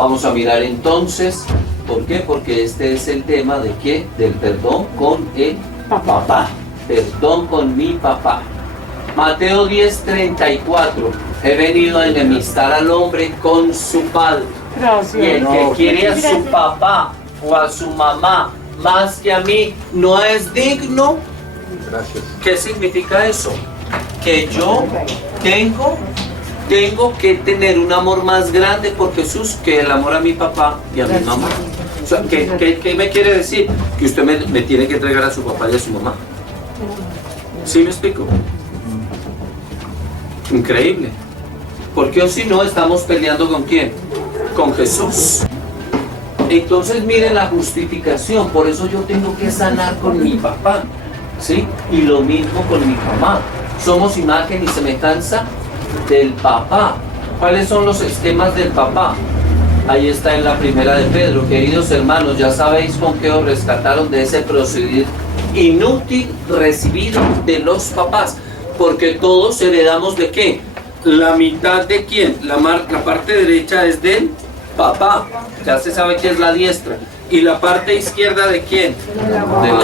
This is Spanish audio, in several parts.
Vamos a mirar entonces, ¿por qué? Porque este es el tema de ¿qué? Del perdón con el papá. Perdón con mi papá. Mateo 10:34. He venido a enemistar al hombre con su padre. Gracias. Y el que quiere a su papá o a su mamá más que a mí no es digno. Gracias. ¿Qué significa eso? Que yo tengo que tener un amor más grande por Jesús que el amor a mi papá y a mi mamá. O sea, ¿qué me quiere decir? Que usted me tiene que entregar a su papá y a su mamá. ¿Sí me explico? Increíble. Porque o si no, estamos peleando ¿con quién? Con Jesús. Entonces miren la justificación. Por eso yo tengo que sanar con mi papá, ¿sí? Y lo mismo con mi mamá. Somos imagen y semejanza del papá. ¿Cuáles son los esquemas del papá? Ahí está en la primera de Pedro. Queridos hermanos, ya sabéis con qué os rescataron de ese proceder inútil recibido de los papás. Porque todos heredamos ¿de qué? La mitad de quién. La parte derecha es del papá. Ya se sabe que es la diestra. ¿Y la parte izquierda de quién? De la mamá.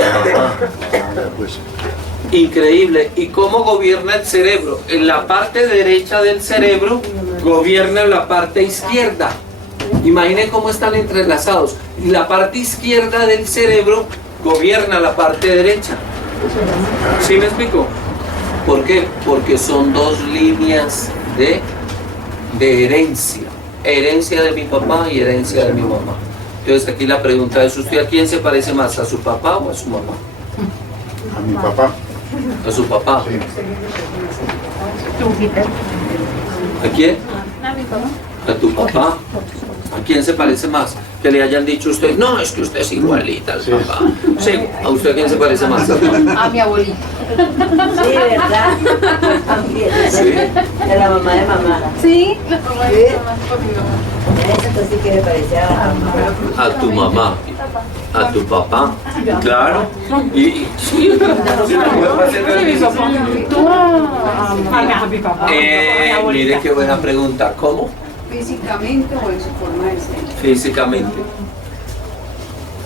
Increíble. ¿Y cómo gobierna el cerebro? En la parte derecha del cerebro gobierna la parte izquierda. Imaginen cómo están entrelazados. Y la parte izquierda del cerebro gobierna la parte derecha. ¿Sí me explico? ¿Por qué? Porque son dos líneas de herencia. Herencia de mi papá y herencia de mi mamá. Entonces aquí la pregunta es, ¿usted a quién se parece más? ¿A su papá o a su mamá? A mi papá. ¿A su papá? Sí. ¿A quién? A mi papá. ¿A tu papá? ¿A quién se parece más? Que le hayan dicho a usted, no, es que usted es igualita al papá. Sí, ¿a usted a quién se parece más? A mi abuelita. Sí, ¿verdad? Sí. De la mamá de mamá. Sí. Eso sí que le parecía a mamá. A tu mamá, a tu papá, claro. Y sí, Tú a mi papá. mire qué buena pregunta. ¿Cómo? Físicamente o en su forma de ser. Físicamente.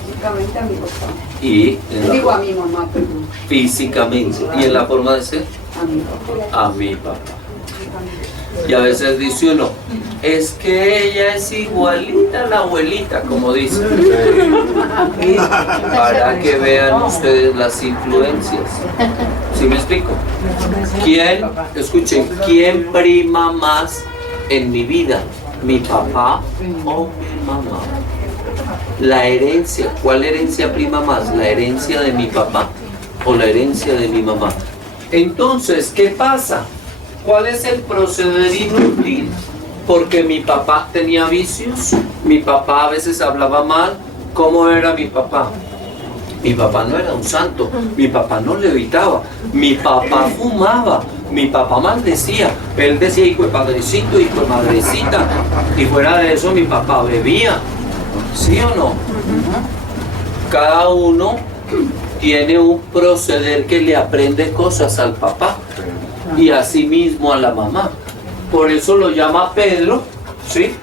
Físicamente a mi papá. Y en la Digo a mi mamá, perdón. físicamente. ¿Y en la forma de ser? A mi papá. A mi papá. Y a veces dice uno, es que ella es igualita a la abuelita, como dice. Para que vean ustedes las influencias. ¿Sí me explico? ¿Quién, escuchen, quién prima más en mi vida? ¿Mi papá o mi mamá? La herencia, ¿cuál herencia prima más? ¿La herencia de mi papá o la herencia de mi mamá? Entonces, ¿qué pasa? ¿Cuál es el proceder inútil? Porque mi papá tenía vicios, mi papá a veces hablaba mal. ¿Cómo era mi papá? Mi papá no era un santo, mi papá no levitaba, mi papá fumaba, mi papá maldecía, él decía hijo de padrecito, hijo de madrecita, y fuera de eso mi papá bebía. ¿Sí o no? Cada uno tiene un proceder que le aprende cosas al papá y asimismo a la mamá. Por eso lo llama Pedro, ¿sí?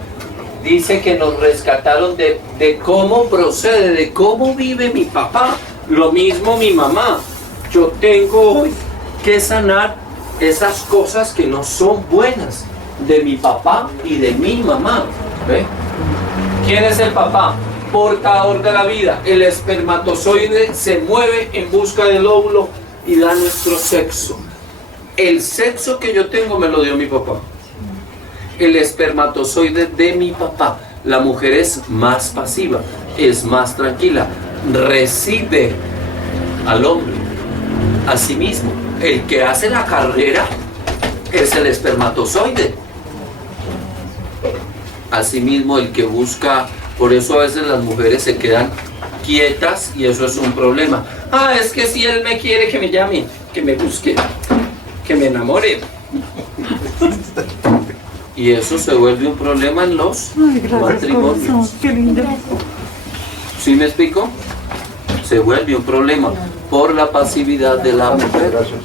Dice que nos rescataron de cómo procede, de cómo vive mi papá. Lo mismo mi mamá. Yo tengo hoy que sanar esas cosas que no son buenas de mi papá y de mi mamá. ¿Ve? ¿Quién es el papá? Portador de la vida. El espermatozoide se mueve en busca del óvulo y da nuestro sexo. El sexo que yo tengo me lo dio mi papá. El espermatozoide de mi papá. La mujer es más pasiva, es más tranquila, recibe al hombre. Asimismo, el que hace la carrera es el espermatozoide. Asimismo, el que busca, por eso a veces las mujeres se quedan quietas y eso es un problema. Ah, es que si él me quiere, que me llame, que me busque, que me enamore. Y eso se vuelve un problema en los matrimonios. Qué lindo. ¿Sí me explico? Se vuelve un problema por la pasividad de la mujer. Gracias.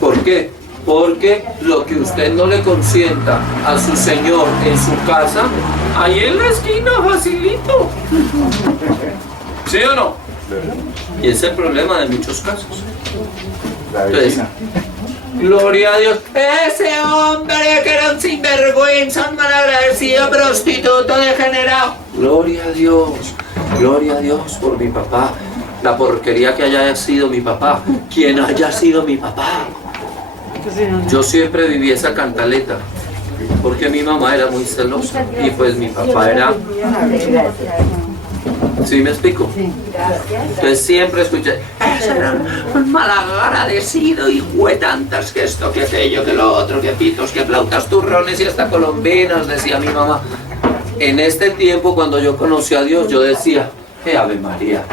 ¿Por qué? Porque lo que usted no le consienta a su señor en su casa, ahí en la esquina, facilito. ¿Sí o no? Y ese es el problema de muchos casos. La Entonces, vecina. gloria a Dios. Ese hombre que era un sinvergüenza, un malagradecido, prostituto, degenerado. Gloria a Dios por mi papá. La porquería que haya sido mi papá, quien haya sido mi papá. Yo siempre viví esa cantaleta, porque mi mamá era muy celosa y pues mi papá era... ¿Sí me explico? Entonces siempre escuché, ese era un malagradecido, hijo de tantas, que esto, que aquello, que lo otro, que pitos, que flautas, turrones y hasta colombinas, decía mi mamá. En este tiempo, cuando yo conocí a Dios, yo decía, Ave María,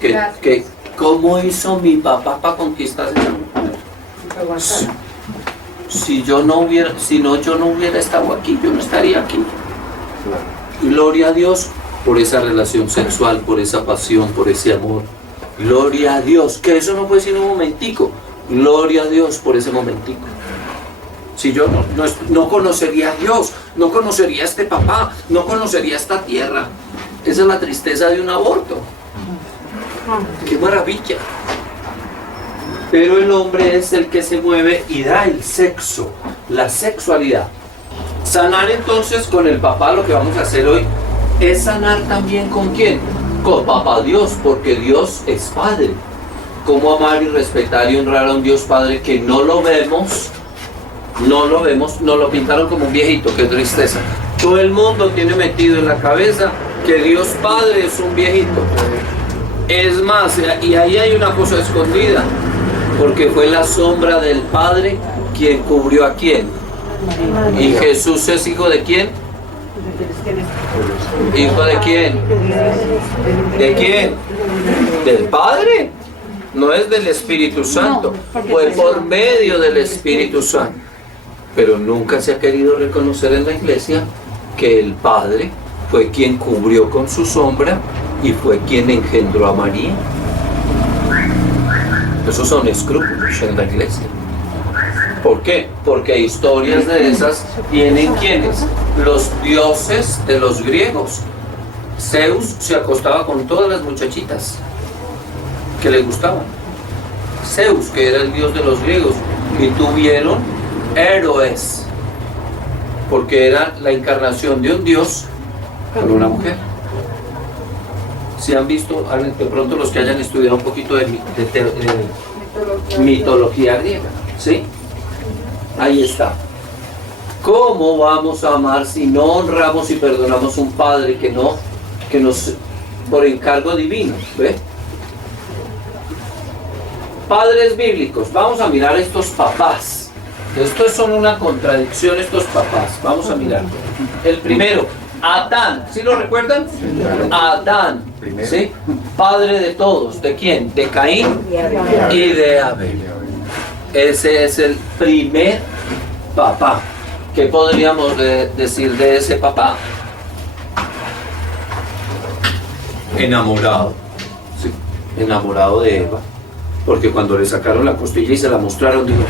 que ¿cómo hizo mi papá para conquistar esa mujer? Si yo no hubiera estado aquí, yo no estaría aquí. Gloria a Dios por esa relación sexual, por esa pasión, por ese amor. Gloria a Dios, que eso no fue sino un momentico. Gloria a Dios por ese momentico. Si yo no conocería a Dios, no conocería a este papá, no conocería esta tierra. Esa es la tristeza de un aborto. ¡Qué maravilla! Pero el hombre es el que se mueve y da el sexo, la sexualidad. Sanar entonces con el papá, lo que vamos a hacer hoy, es sanar también ¿con quién? Con papá Dios, porque Dios es Padre. ¿Cómo amar y respetar y honrar a un Dios Padre que no lo vemos? No lo vemos, nos lo pintaron como un viejito, qué tristeza. Todo el mundo tiene metido en la cabeza que Dios Padre es un viejito. Es más, y ahí hay una cosa escondida, porque fue la sombra del Padre quien cubrió a quién. ¿Y Jesús es hijo de quién? ¿Hijo de quién? ¿De quién? ¿Del Padre? No es del Espíritu Santo, fue por medio del Espíritu Santo. Pero nunca se ha querido reconocer en la iglesia que el Padre fue quien cubrió con su sombra y fue quien engendró a María. Esos son escrúpulos en la iglesia. ¿Por qué? Porque historias de esas tienen ¿quiénes? Los dioses de los griegos. Zeus se acostaba con todas las muchachitas que le gustaban. Zeus, que era el dios de los griegos, y tuvieron héroes, porque era la encarnación de un dios con una mujer. Si han visto, de pronto los que hayan estudiado un poquito de mitología griega, ¿sí? Ahí está. ¿Cómo vamos a amar si no honramos y perdonamos a un padre que nos, por encargo divino, ¿ve? Padres bíblicos, vamos a mirar estos papás. Estos son una contradicción, estos papás. Vamos a mirar. El primero, Adán, ¿sí lo recuerdan? Adán, ¿sí? Padre de todos. ¿De quién? De Caín y de Abel. Ese es el primer papá. ¿Qué podríamos decir de ese papá? Enamorado. Sí, enamorado de Eva. Porque cuando le sacaron la costilla y se la mostraron, dijo,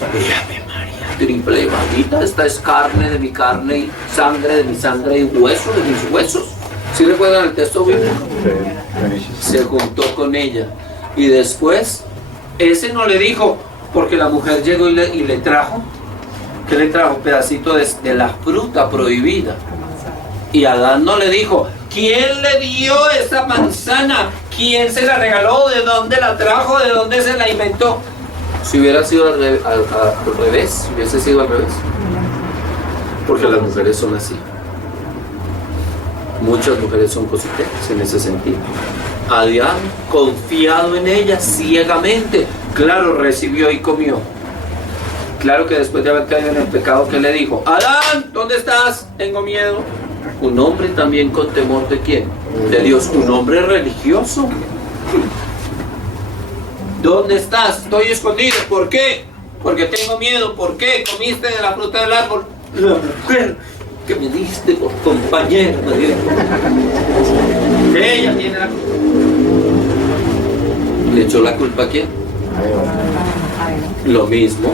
Ave María, triple Evadita, esta es carne de mi carne y sangre de mi sangre y hueso de mis huesos. ¿Sí recuerdan el texto bíblico? Se juntó con ella. Y después, ese no le dijo, porque la mujer llegó y le trajo, ¿qué le trajo? Un pedacito de la fruta prohibida. Y Adán no le dijo, ¿quién le dio esa manzana? ¿Quién se la regaló? ¿De dónde la trajo? ¿De dónde se la inventó? Si hubiera sido al revés, si hubiese sido al revés. Porque las mujeres son así. Muchas mujeres son cositeras en ese sentido. Adán, confiado en ella ciegamente, claro, recibió y comió. Claro que después de haber caído en el pecado, ¿qué le dijo? Adán, ¿dónde estás? Tengo miedo. Un hombre también con temor de quién? De Dios, un hombre religioso. ¿Dónde estás? Estoy escondido. ¿Por qué? Porque tengo miedo. ¿Por qué? ¿Comiste de la fruta del árbol? La mujer que me diste por compañera, me dijo. Ella tiene la culpa. ¿Le echó la culpa a quién? Lo mismo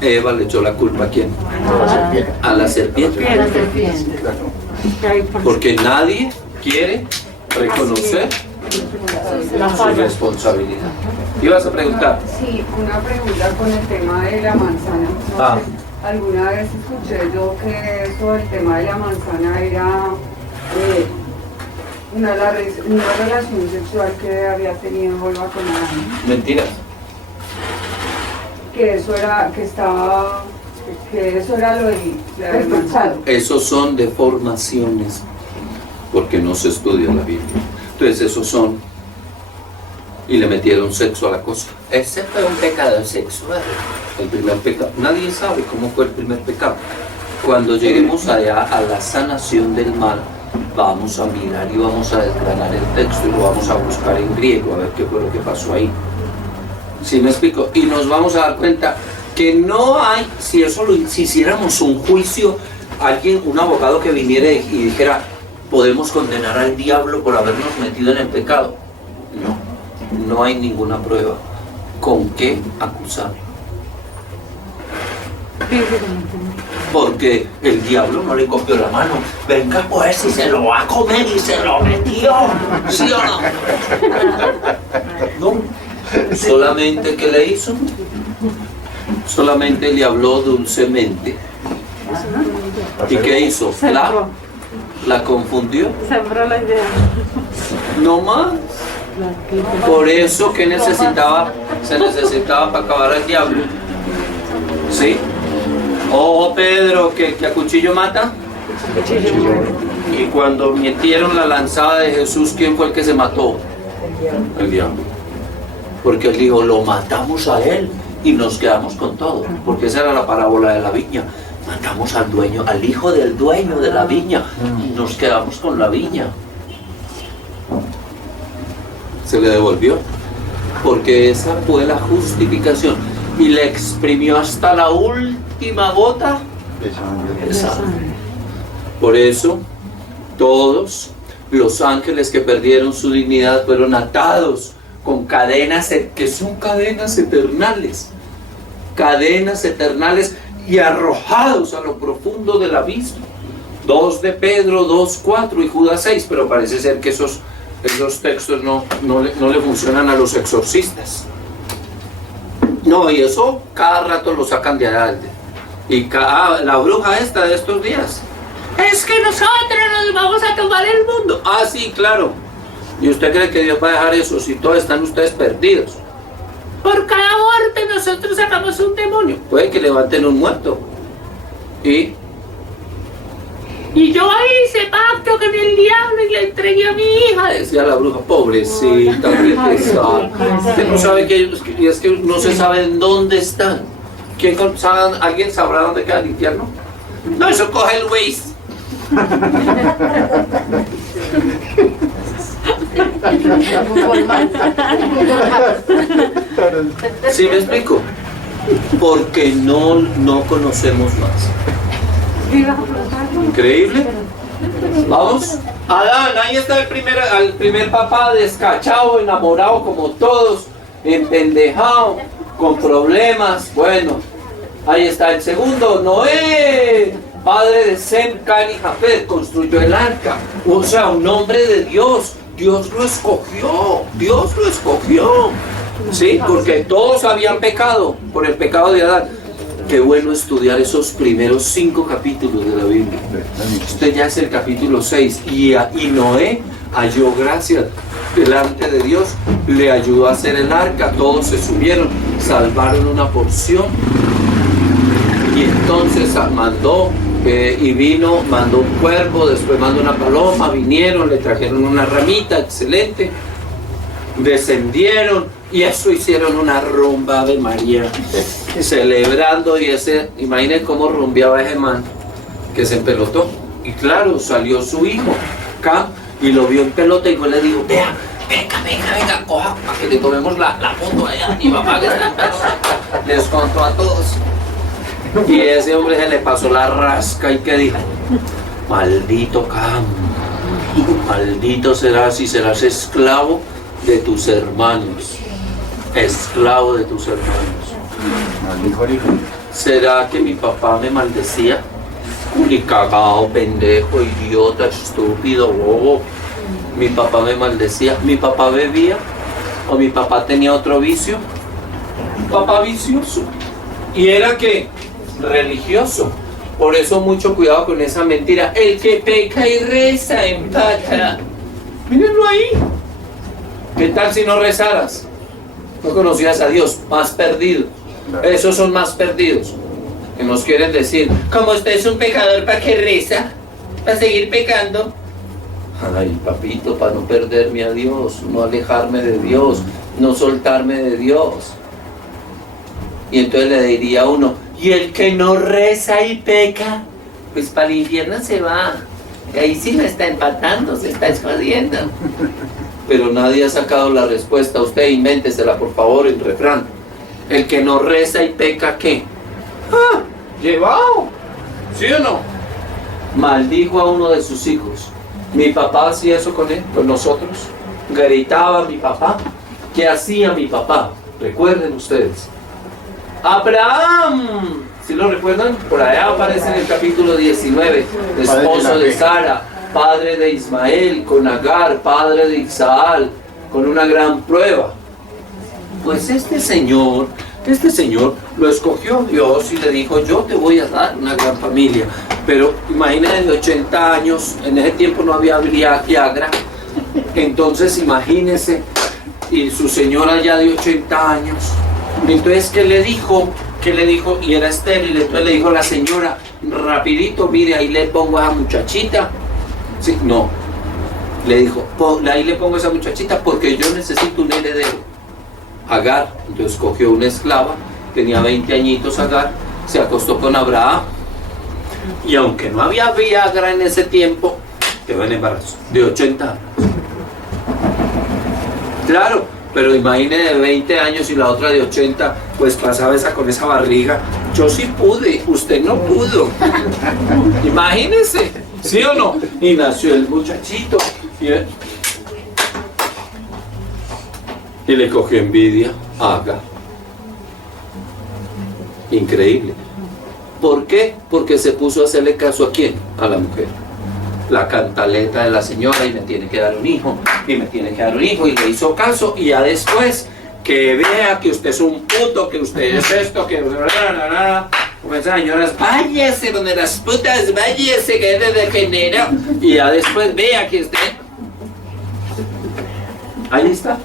Eva le echó la culpa a quién? A la serpiente. Porque nadie quiere reconocer su responsabilidad. ¿Ibas a preguntar? Sí, una pregunta con el tema de la manzana. No Ah. sé, alguna vez escuché yo que eso del tema de la manzana era una relación sexual que había tenido Eva con Adán. Mentiras. Que eso era, que eso era lo del manzano. Esos son deformaciones, porque no se estudia la Biblia. Entonces esos son, y le metieron sexo a la cosa. Ese fue un pecado sexual. El primer pecado. Nadie sabe cómo fue el primer pecado. Cuando lleguemos allá a la sanación del mal, vamos a mirar y vamos a desgranar el texto y lo vamos a buscar en griego a ver qué fue lo que pasó ahí. ¿Sí me explico? Y nos vamos a dar cuenta que no hay, si hiciéramos un juicio, un abogado que viniera y dijera, podemos condenar al diablo por habernos metido en el pecado. No hay ninguna prueba con qué acusar. Porque el diablo no le cogió la mano. Venga pues, y se lo va a comer y se lo metió. ¿Sí o no? No. Solamente que le hizo, solamente le habló dulcemente. ¿Y qué hizo? La confundió. Sembró la idea. No más. Por eso que se necesitaba para acabar al diablo. ¿Sí? Oh, Pedro, que a cuchillo mata. Y cuando metieron la lanzada de Jesús, ¿quién fue el que se mató? El diablo. Porque él dijo, lo matamos a él y nos quedamos con todo. Porque esa era la parábola de la viña. Matamos al dueño, al hijo del dueño de la viña y nos quedamos con la viña. Se le devolvió. Porque esa fue la justificación. Y le exprimió hasta la última gota de sangre. Por eso, todos los ángeles que perdieron su dignidad fueron atados con cadenas, que son cadenas eternales y arrojados a lo profundo del abismo. 2 de Pedro, 2:4 y Judas 6, pero parece ser que esos textos no le funcionan a los exorcistas. No, y eso cada rato lo sacan de adelante. Y la bruja esta de estos días, es que nosotros nos vamos a tomar el mundo. Ah, sí, claro. ¿Y usted cree que Dios va a dejar eso si todos están ustedes perdidos? Por cada muerte nosotros sacamos un demonio. Puede que levanten un muerto. Y yo hice pacto con el diablo y le entregué a mi hija, decía la bruja. Pobrecita, qué pesada. Usted no sabe es que no se sabe en dónde están. ¿Alguien sabrá dónde queda el infierno? No, eso coge el Waze. ¿Sí me explico? Porque no conocemos más. Increíble. Vamos. Adán, ahí está el primer papá descachado, enamorado como todos, empendejado, con problemas. Bueno, ahí está el segundo, Noé, padre de Sem, Can y Jafet, construyó el arca. O sea, un hombre de Dios. Dios lo escogió. ¿Sí? Porque todos habían pecado por el pecado de Adán. Qué bueno estudiar esos primeros 5 capítulos de la Biblia. Usted ya es el capítulo 6 y Noé halló gracia delante de Dios, le ayudó a hacer el arca, todos se subieron, salvaron una porción y entonces mandó mandó un cuervo, después mandó una paloma, vinieron, le trajeron una ramita, excelente, descendieron y eso hicieron una rumba de María, celebrando. Y imaginen cómo rumbeaba ese man, que se empelotó. Y claro, salió su hijo, Cam, y lo vio en pelota y pues le dijo, vea, venga, coja, para que le tomemos la foto allá. Y papá que está en pelota, les contó a todos. Y ese hombre se le pasó la rasca y que dijo, maldito Cam, maldito serás y serás esclavo de tus hermanos. Esclavo de tus hermanos. Maldijo al hijo. ¿Será que mi papá me maldecía? Ni cagado, pendejo, idiota, estúpido, bobo. Mi papá me maldecía. ¿Mi papá bebía? ¿O mi papá tenía otro vicio? Papá vicioso. ¿Y era qué? Religioso. Por eso mucho cuidado con esa mentira. El que peca y reza empata. Mírenlo ahí. ¿Qué tal si no rezaras? No conocías a Dios, más perdido. Esos son más perdidos. Que nos quieren decir, como usted es un pecador, ¿para qué reza? ¿Para seguir pecando? Ay, papito, para no perderme a Dios, no alejarme de Dios, no soltarme de Dios. Y entonces le diría a uno, ¿y el que no reza y peca? Pues para el infierno se va. Y ahí sí no está empatando, se está escondiendo. Pero nadie ha sacado la respuesta. Usted invéntesela, por favor, el refrán. El que no reza y peca, ¿qué? ¡Ah! ¡Llevado! ¿Sí o no? Maldijo a uno de sus hijos. Mi papá hacía eso con él, con nosotros. Gritaba a mi papá. ¿Qué hacía mi papá? Recuerden ustedes. ¡Abraham! ¿Sí lo recuerdan? Por allá aparece en el capítulo 19. Esposo de Sara, padre de Ismael, con Agar, padre de Isaac, con una gran prueba. Pues este señor lo escogió Dios y le dijo, yo te voy a dar una gran familia. Pero imagínense, de 80 años, en ese tiempo no había Viagra, entonces imagínense, y su señora ya de 80 años. Entonces, ¿qué le dijo? Y era estéril. Entonces le dijo a la señora, rapidito, mire, ahí le pongo a esa muchachita. Sí, no, le dijo, ahí le pongo a esa muchachita porque yo necesito un heredero. Agar, entonces cogió una esclava, tenía 20 añitos Agar, se acostó con Abraham, y aunque no había Viagra en ese tiempo, quedó en embarazo, de 80 años. Claro, pero imagine de 20 años y la otra de 80, pues pasaba esa con esa barriga. Yo sí pude, usted no pudo. Imagínese, ¿sí o no? Y nació el muchachito. Y le cogió envidia a Agar. Increíble. ¿Por qué? Porque se puso a hacerle caso ¿a quién? A la mujer. La cantaleta de la señora, y me tiene que dar un hijo, y me tiene que dar un hijo, y le hizo caso, y ya después, que vea que usted es un puto, que usted es esto, que... Como esas señoras, váyase donde las putas, váyase, que es de degenero, y ya después vea que usted... Ahí está.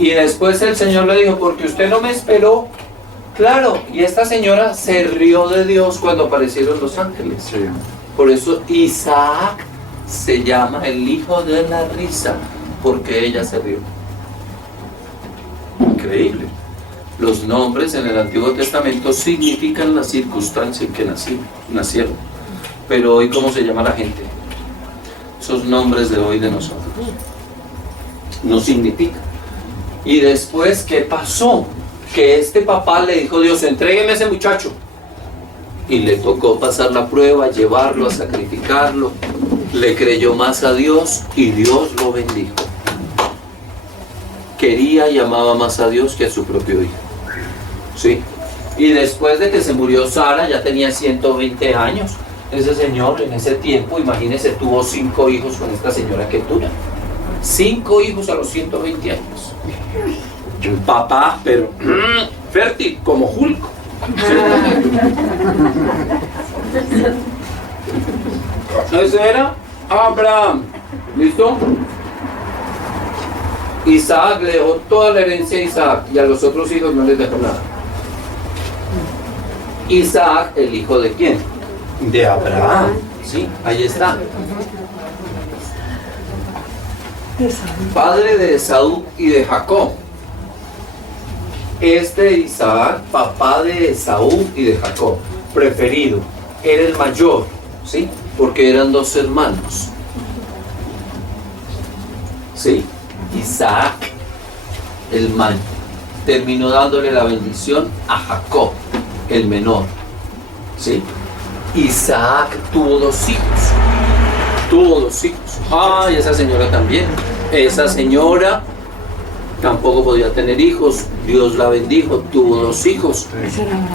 Y después el Señor le dijo, porque usted no me esperó. Claro, y esta señora se rió de Dios cuando aparecieron los ángeles. Sí. Por eso Isaac se llama el hijo de la risa, porque ella se rió. Increíble. Los nombres en el Antiguo Testamento significan la circunstancia en que nacieron. Pero hoy, ¿cómo se llama la gente? Esos nombres de hoy de nosotros no significan. Y después, ¿qué pasó? Que este papá le dijo a Dios, entrégueme a ese muchacho. Y le tocó pasar la prueba, llevarlo a sacrificarlo. Le creyó más a Dios y Dios lo bendijo. Quería y amaba más a Dios que a su propio hijo. ¿Sí? Y después de que se murió Sara, ya tenía 120 años. Ese señor en ese tiempo, imagínense, tuvo 5 hijos con esta señora que dura. 5 hijos a los 120 años. Un papá, pero fértil, como Hulk. Ese era Abraham. ¿Listo? Isaac le dejó toda la herencia a Isaac y a los otros hijos no les dejó nada. Isaac, el hijo de quién? De Abraham. Sí, ahí está. Padre de Esaú y de Jacob. Este Isaac, papá de Esaú y de Jacob, preferido, era el mayor, ¿sí? Porque eran 2 hermanos. Sí, Isaac, el mayor, terminó dándole la bendición a Jacob, el menor, ¿sí? Isaac tuvo 2 hijos. Tuvo 2 hijos. Ay, esa señora también. Esa señora tampoco podía tener hijos. Dios la bendijo, tuvo 2 hijos.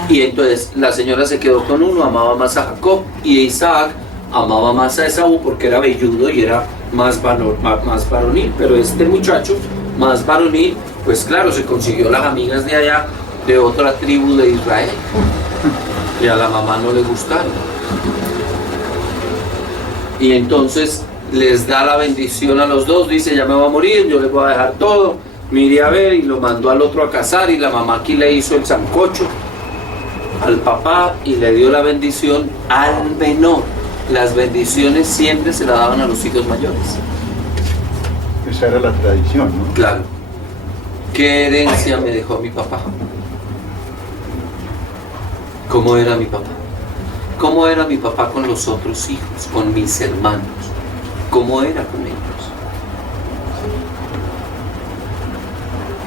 Y entonces la señora se quedó con uno, amaba más a Jacob, y Isaac amaba más a Esaú porque era velludo y era más varonil. Pero este muchacho, más varonil, pues claro, se consiguió las amigas de allá, de otra tribu de Israel. Y a la mamá no le gustaron. Y entonces les da la bendición a los 2, dice, ya me voy a morir, yo les voy a dejar todo. Mire a ver, y lo mandó al otro a casar, y la mamá aquí le hizo el sancocho al papá y le dio la bendición al menor. Las bendiciones siempre se la daban a los hijos mayores. Esa era la tradición, ¿no? Claro. ¿Qué herencia me dejó mi papá? ¿Cómo era mi papá? ¿Cómo era mi papá con los otros hijos, con mis hermanos? ¿Cómo era con ellos?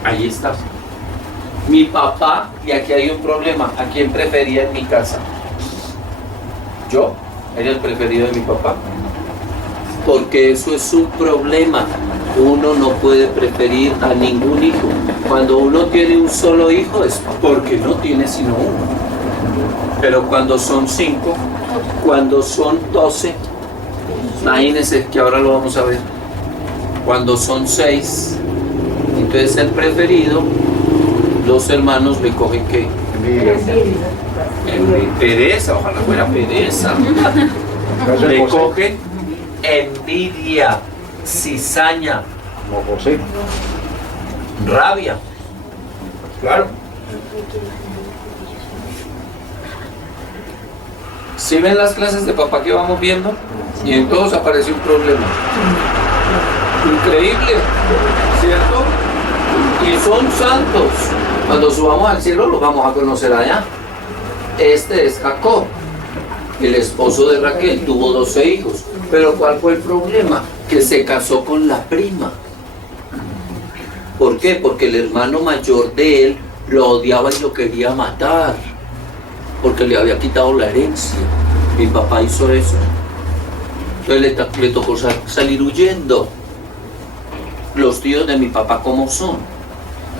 Ahí está. Mi papá, y aquí hay un problema, ¿a quién prefería en mi casa? Yo era el preferido de mi papá. Porque eso es un problema. Uno no puede preferir a ningún hijo. Cuando uno tiene un solo hijo es porque no tiene sino uno. Pero cuando son 5, cuando son 12, imagínense que ahora lo vamos a ver. Cuando son 6, entonces el preferido, los hermanos le cogen ¿qué? Pereza, ojalá fuera pereza. Le cogen envidia, cizaña, Como José. rabia. Claro. Si ven las clases de papá que vamos viendo, y en todos aparece un problema. Increíble, ¿cierto? Y son santos. Cuando subamos al cielo los vamos a conocer allá. Este es Jacob, el esposo de Raquel, tuvo 12 hijos. Pero ¿cuál fue el problema? Que se casó con la prima. ¿Por qué? Porque el hermano mayor de él lo odiaba y lo quería matar, porque le había quitado la herencia. Mi papá hizo eso. Entonces le tocó salir huyendo. Los tíos de mi papá, ¿cómo son?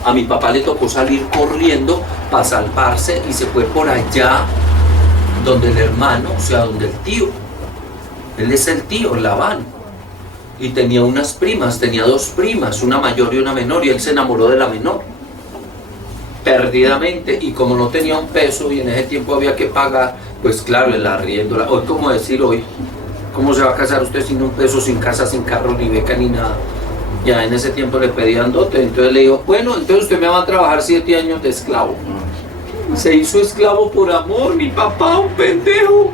A mi papá le tocó salir corriendo para salvarse y se fue por allá donde el hermano, o sea, donde el tío. Él es el tío, Labán. Y tenía unas primas, tenía 2 primas, una mayor y una menor, y él se enamoró de la menor. Perdidamente, y como no tenía un peso y en ese tiempo había que pagar, pues claro, el arriendo. Hoy, ¿cómo decir hoy? ¿Cómo se va a casar usted sin un peso, sin casa, sin carro, ni beca, ni nada? Ya en ese tiempo le pedían dote. Entonces le dijo, bueno, entonces usted me va a trabajar 7 años de esclavo. Se hizo esclavo por amor, mi papá, un pendejo.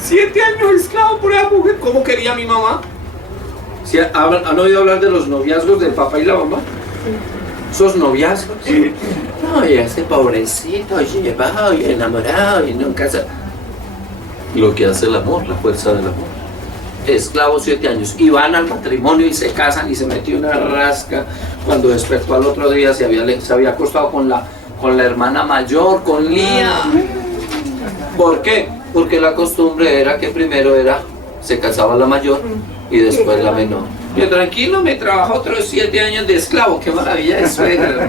7 años esclavo por esa mujer. ¿Cómo quería a mi mamá? ¿Sí, ¿Han oído hablar de los noviazgos del papá y la mamá? ¿Esos noviazgos? No, y ese pobrecito, llevado y enamorado y nunca se... Lo que hace el amor, la fuerza del amor. Esclavos 7 años. Y van al matrimonio y se casan y se metió una rasca. Cuando despertó al otro día se había acostado con la hermana mayor, con Lía. ¿Por qué? Porque la costumbre era que primero se casaba la mayor y después la menor. Yo tranquilo, me trabajo otros 7 años de esclavo. Qué maravilla de suegra,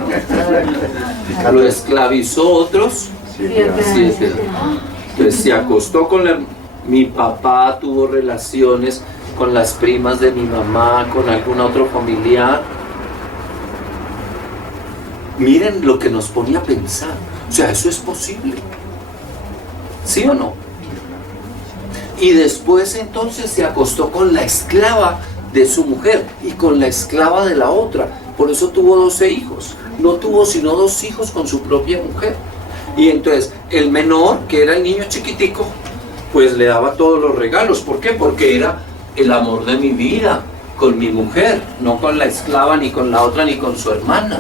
¿no? Lo esclavizó otros 7 años. Entonces se acostó con mi papá, tuvo relaciones con las primas de mi mamá, con algún otro familiar. Miren lo que nos pone a pensar. O sea, ¿eso es posible? ¿Sí o no? Y después entonces se acostó con la esclava de su mujer y con la esclava de la otra. Por eso tuvo 12 hijos. No tuvo sino 2 hijos con su propia mujer. Y entonces el menor, que era el niño chiquitico, pues le daba todos los regalos. ¿Por qué? Porque era el amor de mi vida con mi mujer, no con la esclava, ni con la otra, ni con su hermana.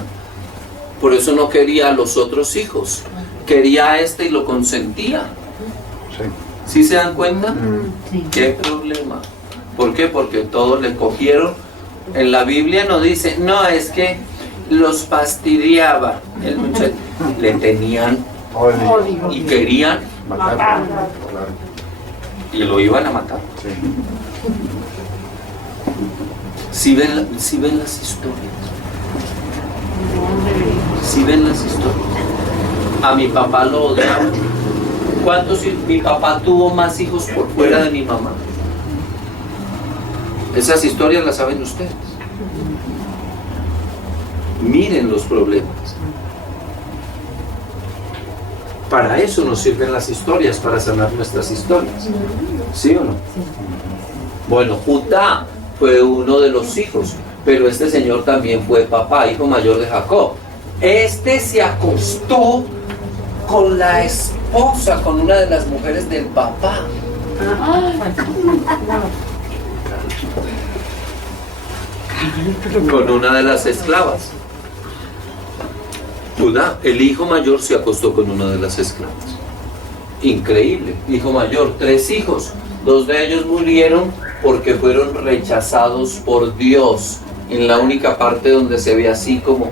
Por eso no quería a los otros hijos. Quería a este y lo consentía. ¿Sí se dan cuenta? Sí. ¿Qué problema? ¿Por qué? Porque todos le cogieron. En la Biblia no dice, no, es que los fastidiaba. El muchacho. Le tenían y querían Matar. y lo iban a matar. Si ven las historias. ¿Sí ven las historias? A mi papá lo odiaban. Mi papá tuvo más hijos por fuera de mi mamá? Esas historias las saben ustedes. Miren los problemas. Para eso nos sirven las historias, para sanar nuestras historias. ¿Sí o no? Bueno, Judá fue uno de los hijos, pero este señor también fue papá, hijo mayor de Jacob. Este se acostó con la esposa, con una de las mujeres del papá. Con una de las esclavas. Judá, el hijo mayor, se acostó con una de las esclavas. Increíble, hijo mayor, 3 hijos. 2 de ellos murieron porque fueron rechazados por Dios. En la única parte donde se ve así como,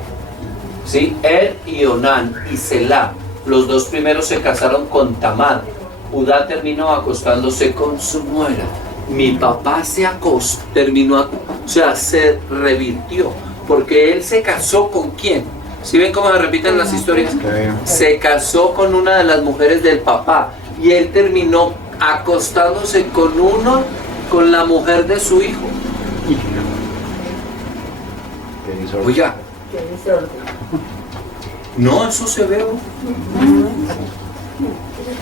¿sí? Er y Onán y Selá. Los 2 primeros se casaron con Tamar. Judá terminó acostándose con su nuera. Mi papá se revirtió, porque él se casó con ¿quién? ¿Sí ven cómo se repiten las historias? Se casó con una de las mujeres del papá y él terminó acostándose con la mujer de su hijo. Oiga, no, eso se ve hoy.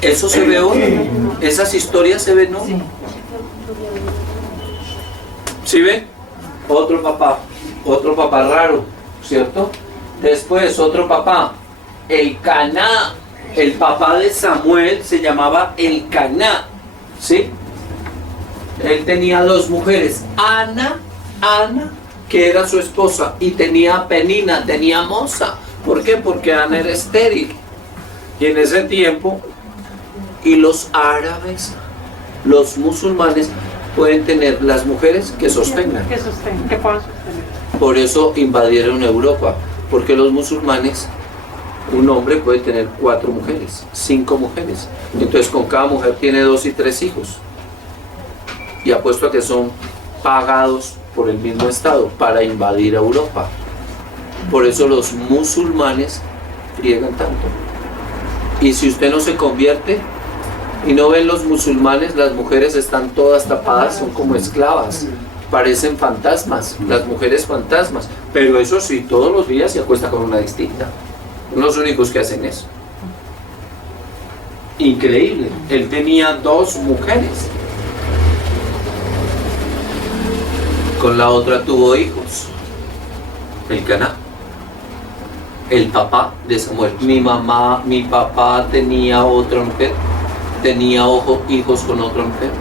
Eso se ve hoy. Esas historias se ven hoy. ¿Sí ven? Otro papá raro, ¿cierto? Después otro papá, Elcaná, el papá de Samuel se llamaba Elcaná, ¿sí? Él tenía 2 mujeres, Ana, que era su esposa, y tenía Penina, tenía moza. ¿Por qué? Porque Ana era estéril. Y en ese tiempo, y los árabes, los musulmanes, pueden tener las mujeres que sostengan. Que puedan sostener. Por eso invadieron Europa, porque los musulmanes, un hombre puede tener 4 mujeres, 5 mujeres. Entonces con cada mujer tiene 2 y 3 hijos. Y apuesto a que son pagados por el mismo Estado para invadir Europa. Por eso los musulmanes friegan tanto. Y si usted no se convierte y no ven los musulmanes, las mujeres están todas tapadas, son como esclavas, parecen fantasmas, las mujeres fantasmas. Pero eso sí, todos los días se acuesta con una distinta. Son los únicos que hacen eso. Increíble. Él tenía 2 mujeres. Con la otra tuvo hijos. Elcaná, el papá de Samuel. Mi papá tenía otra mujer, tenía hijos con otra mujer.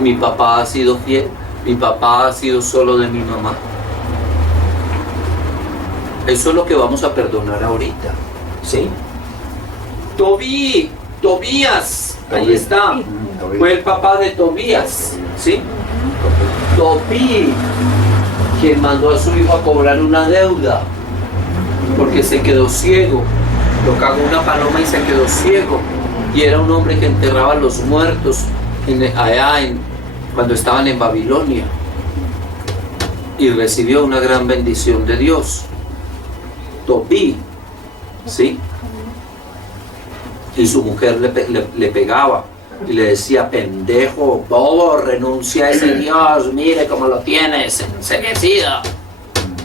Mi papá ha sido fiel, mi papá ha sido solo de mi mamá. Eso es lo que vamos a perdonar ahorita, ¿sí? Tobías, ahí está, fue el papá de Tobías, ¿sí? Tobí, quien mandó a su hijo a cobrar una deuda, porque se quedó ciego, lo cagó una paloma y se quedó ciego, y era un hombre que enterraba a los muertos cuando estaban en Babilonia, y recibió una gran bendición de Dios. Tobí, ¿sí? Y su mujer le pegaba y le decía: pendejo, bobo, renuncia a ese Dios, mire cómo lo tienes, enseguecido.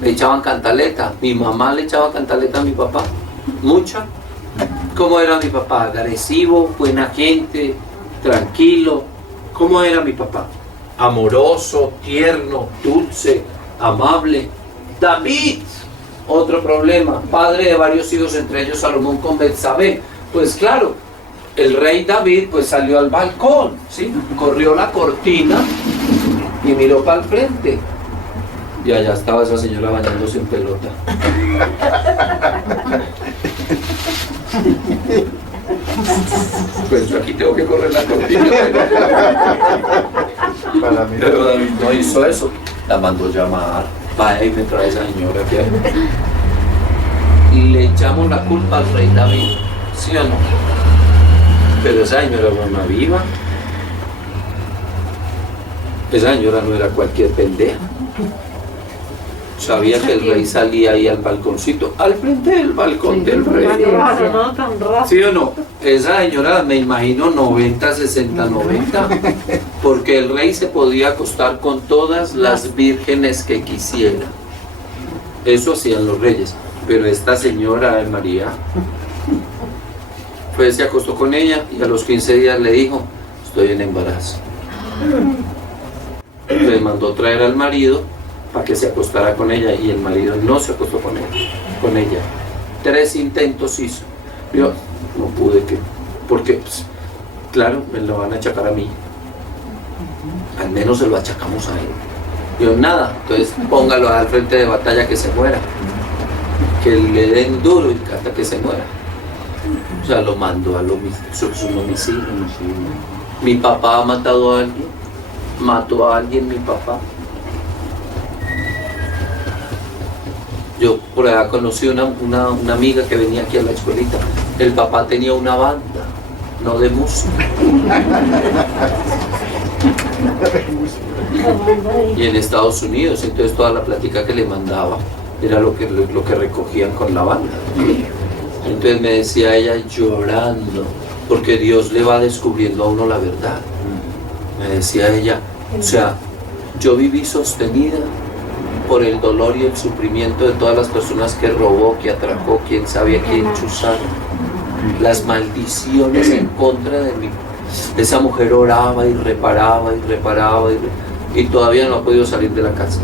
Le echaban cantaleta. Mi mamá le echaba cantaleta a mi papá, mucha. ¿Cómo era mi papá? Agresivo, buena gente, tranquilo. ¿Cómo era mi papá? Amoroso, tierno, dulce, amable. David, otro problema, padre de varios hijos, entre ellos Salomón con Betsabé. Pues claro, el rey David pues salió al balcón, ¿sí? Corrió la cortina y miró para el frente. Y allá estaba esa señora bañándose en pelota. Pues yo aquí tengo que correr la cortina. Pero David no hizo eso. La mandó llamar. Vaya y me trae esa señora aquí. Y le echamos la culpa al rey David. ¿Sí o no? Pero esa señora era una viva. Esa señora no era cualquier pendeja. sabía que el rey salía ahí al balconcito, al frente del balcón del rey. No tan rápido. ¿Sí o no? Esa señora, me imagino 90, 60, 90, porque el rey se podía acostar con todas las vírgenes que quisiera. Eso hacían los reyes. Pero esta señora de María, pues se acostó con ella y a los 15 días le dijo, estoy en embarazo. Le mandó traer al marido para que se acostara con ella y el marido no se acostó con ella. 3 intentos hizo. Yo no pude, porque pues, claro, me lo van a achacar a mí. Al menos se lo achacamos a él. Yo nada, entonces póngalo al frente de batalla que se muera. Que le den duro y hasta que se muera. O sea, lo mandó a lo mismo. Eso es un homicidio. Mi papá ha matado a alguien. Mató a alguien mi papá. Yo por allá conocí una amiga que venía aquí a la escuelita. El papá tenía una banda, no de música. Y en Estados Unidos, entonces toda la plática que le mandaba era lo que recogían con la banda. Entonces me decía ella llorando, porque Dios le va descubriendo a uno la verdad. Me decía ella, o sea, yo viví sostenida por el dolor y el sufrimiento de todas las personas que robó, que atracó, quién sabe a quién chuzaron. Las maldiciones en contra de mí. Esa mujer oraba y reparaba y todavía no ha podido salir de la casa.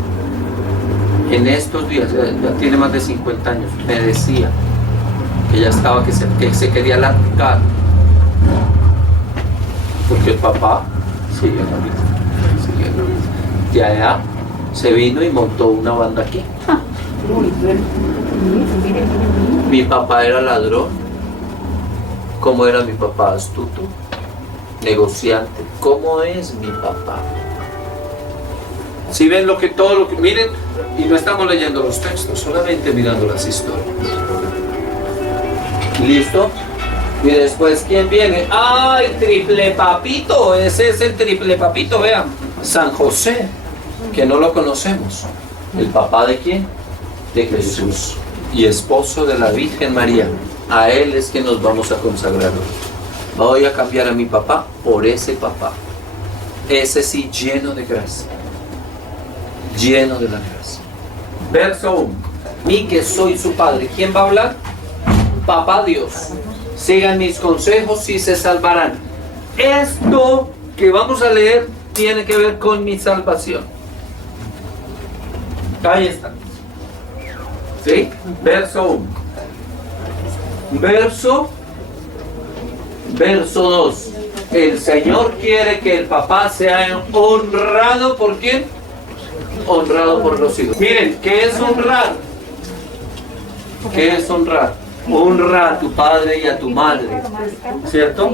En estos días, ya tiene más de 50 años, me decía que ella estaba, que se quería largar porque el papá sigue en la vida. De allá se vino y montó una banda aquí. Mi papá era ladrón. ¿Cómo era mi papá? Astuto, negociante. ¿Cómo es mi papá? Si ven todo lo que miren, y no estamos leyendo los textos, solamente mirando las historias. ¿Listo? Y después, ¿quién viene? ¡Ah, el triple papito! Ese es el triple papito, vean. San José, que no lo conocemos. ¿El papá de quién? De Jesús. Y esposo de la Virgen María. A él es que nos vamos a consagrar hoy. Voy a cambiar a mi papá por ese papá. Ese sí, lleno de gracia. Lleno de la gracia. Verso 1. Mí que soy su padre. ¿Quién va a hablar? Papá Dios. Sigan mis consejos y se salvarán. Esto que vamos a leer tiene que ver con mi salvación. Ahí está. ¿Sí? Verso 1. Verso 2. El Señor quiere que el papá sea honrado. ¿Por quién? Honrado por los hijos. Miren, ¿qué es honrar? ¿Qué es honrar? Honra a tu padre y a tu madre, ¿cierto?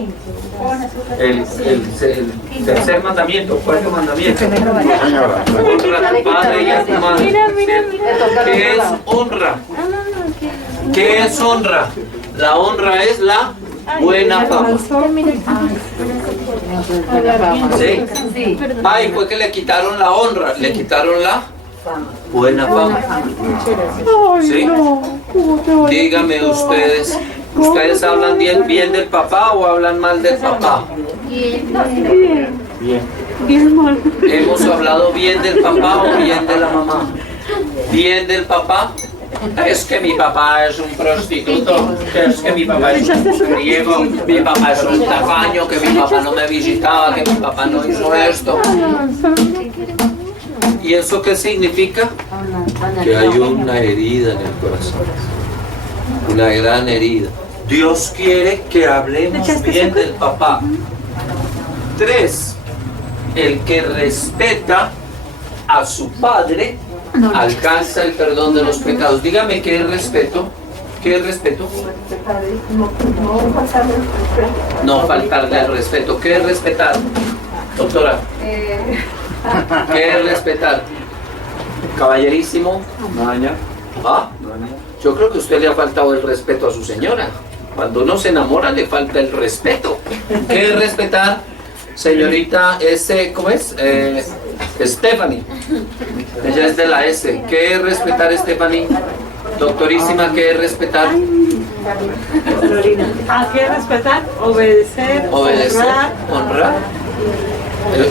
El tercer mandamiento, cuarto mandamiento. Señora. Honra a tu padre y a tu madre. ¿Qué es honra? ¿Qué es honra? La honra es la buena fama. ¿Sí? Ay, fue que le quitaron la honra, le quitaron la buena fama. ¿Sí? Díganme ustedes, ¿ustedes hablan bien del papá o hablan mal del papá? ¿Hemos hablado bien del papá o bien de la mamá? ¿Bien del papá? Es que mi papá es un prostituto, es que mi papá es un griego, mi papá es un tacaño, que mi papá no me visitaba, que mi papá no hizo esto. ¿Y eso qué significa? Que hay una herida en el corazón, una gran herida. Dios quiere que hablemos bien del papá. 3. El que respeta a su padre alcanza el perdón de los pecados. Dígame, ¿qué es respeto? ¿Qué es respeto? No faltarle al respeto. ¿Qué es respetar? Doctora. ¿Qué es respetar? Caballerísimo. ¿Ah? Yo creo que a usted le ha faltado el respeto a su señora. Cuando uno se enamora le falta el respeto. ¿Qué es respetar? Señorita, ¿cómo es? Stephanie. Ella es de la S. ¿Qué es respetar, Stephanie? Doctorísima, ¿qué es respetar? ¿A qué respetar? Obedecer, Obedecer, honrar.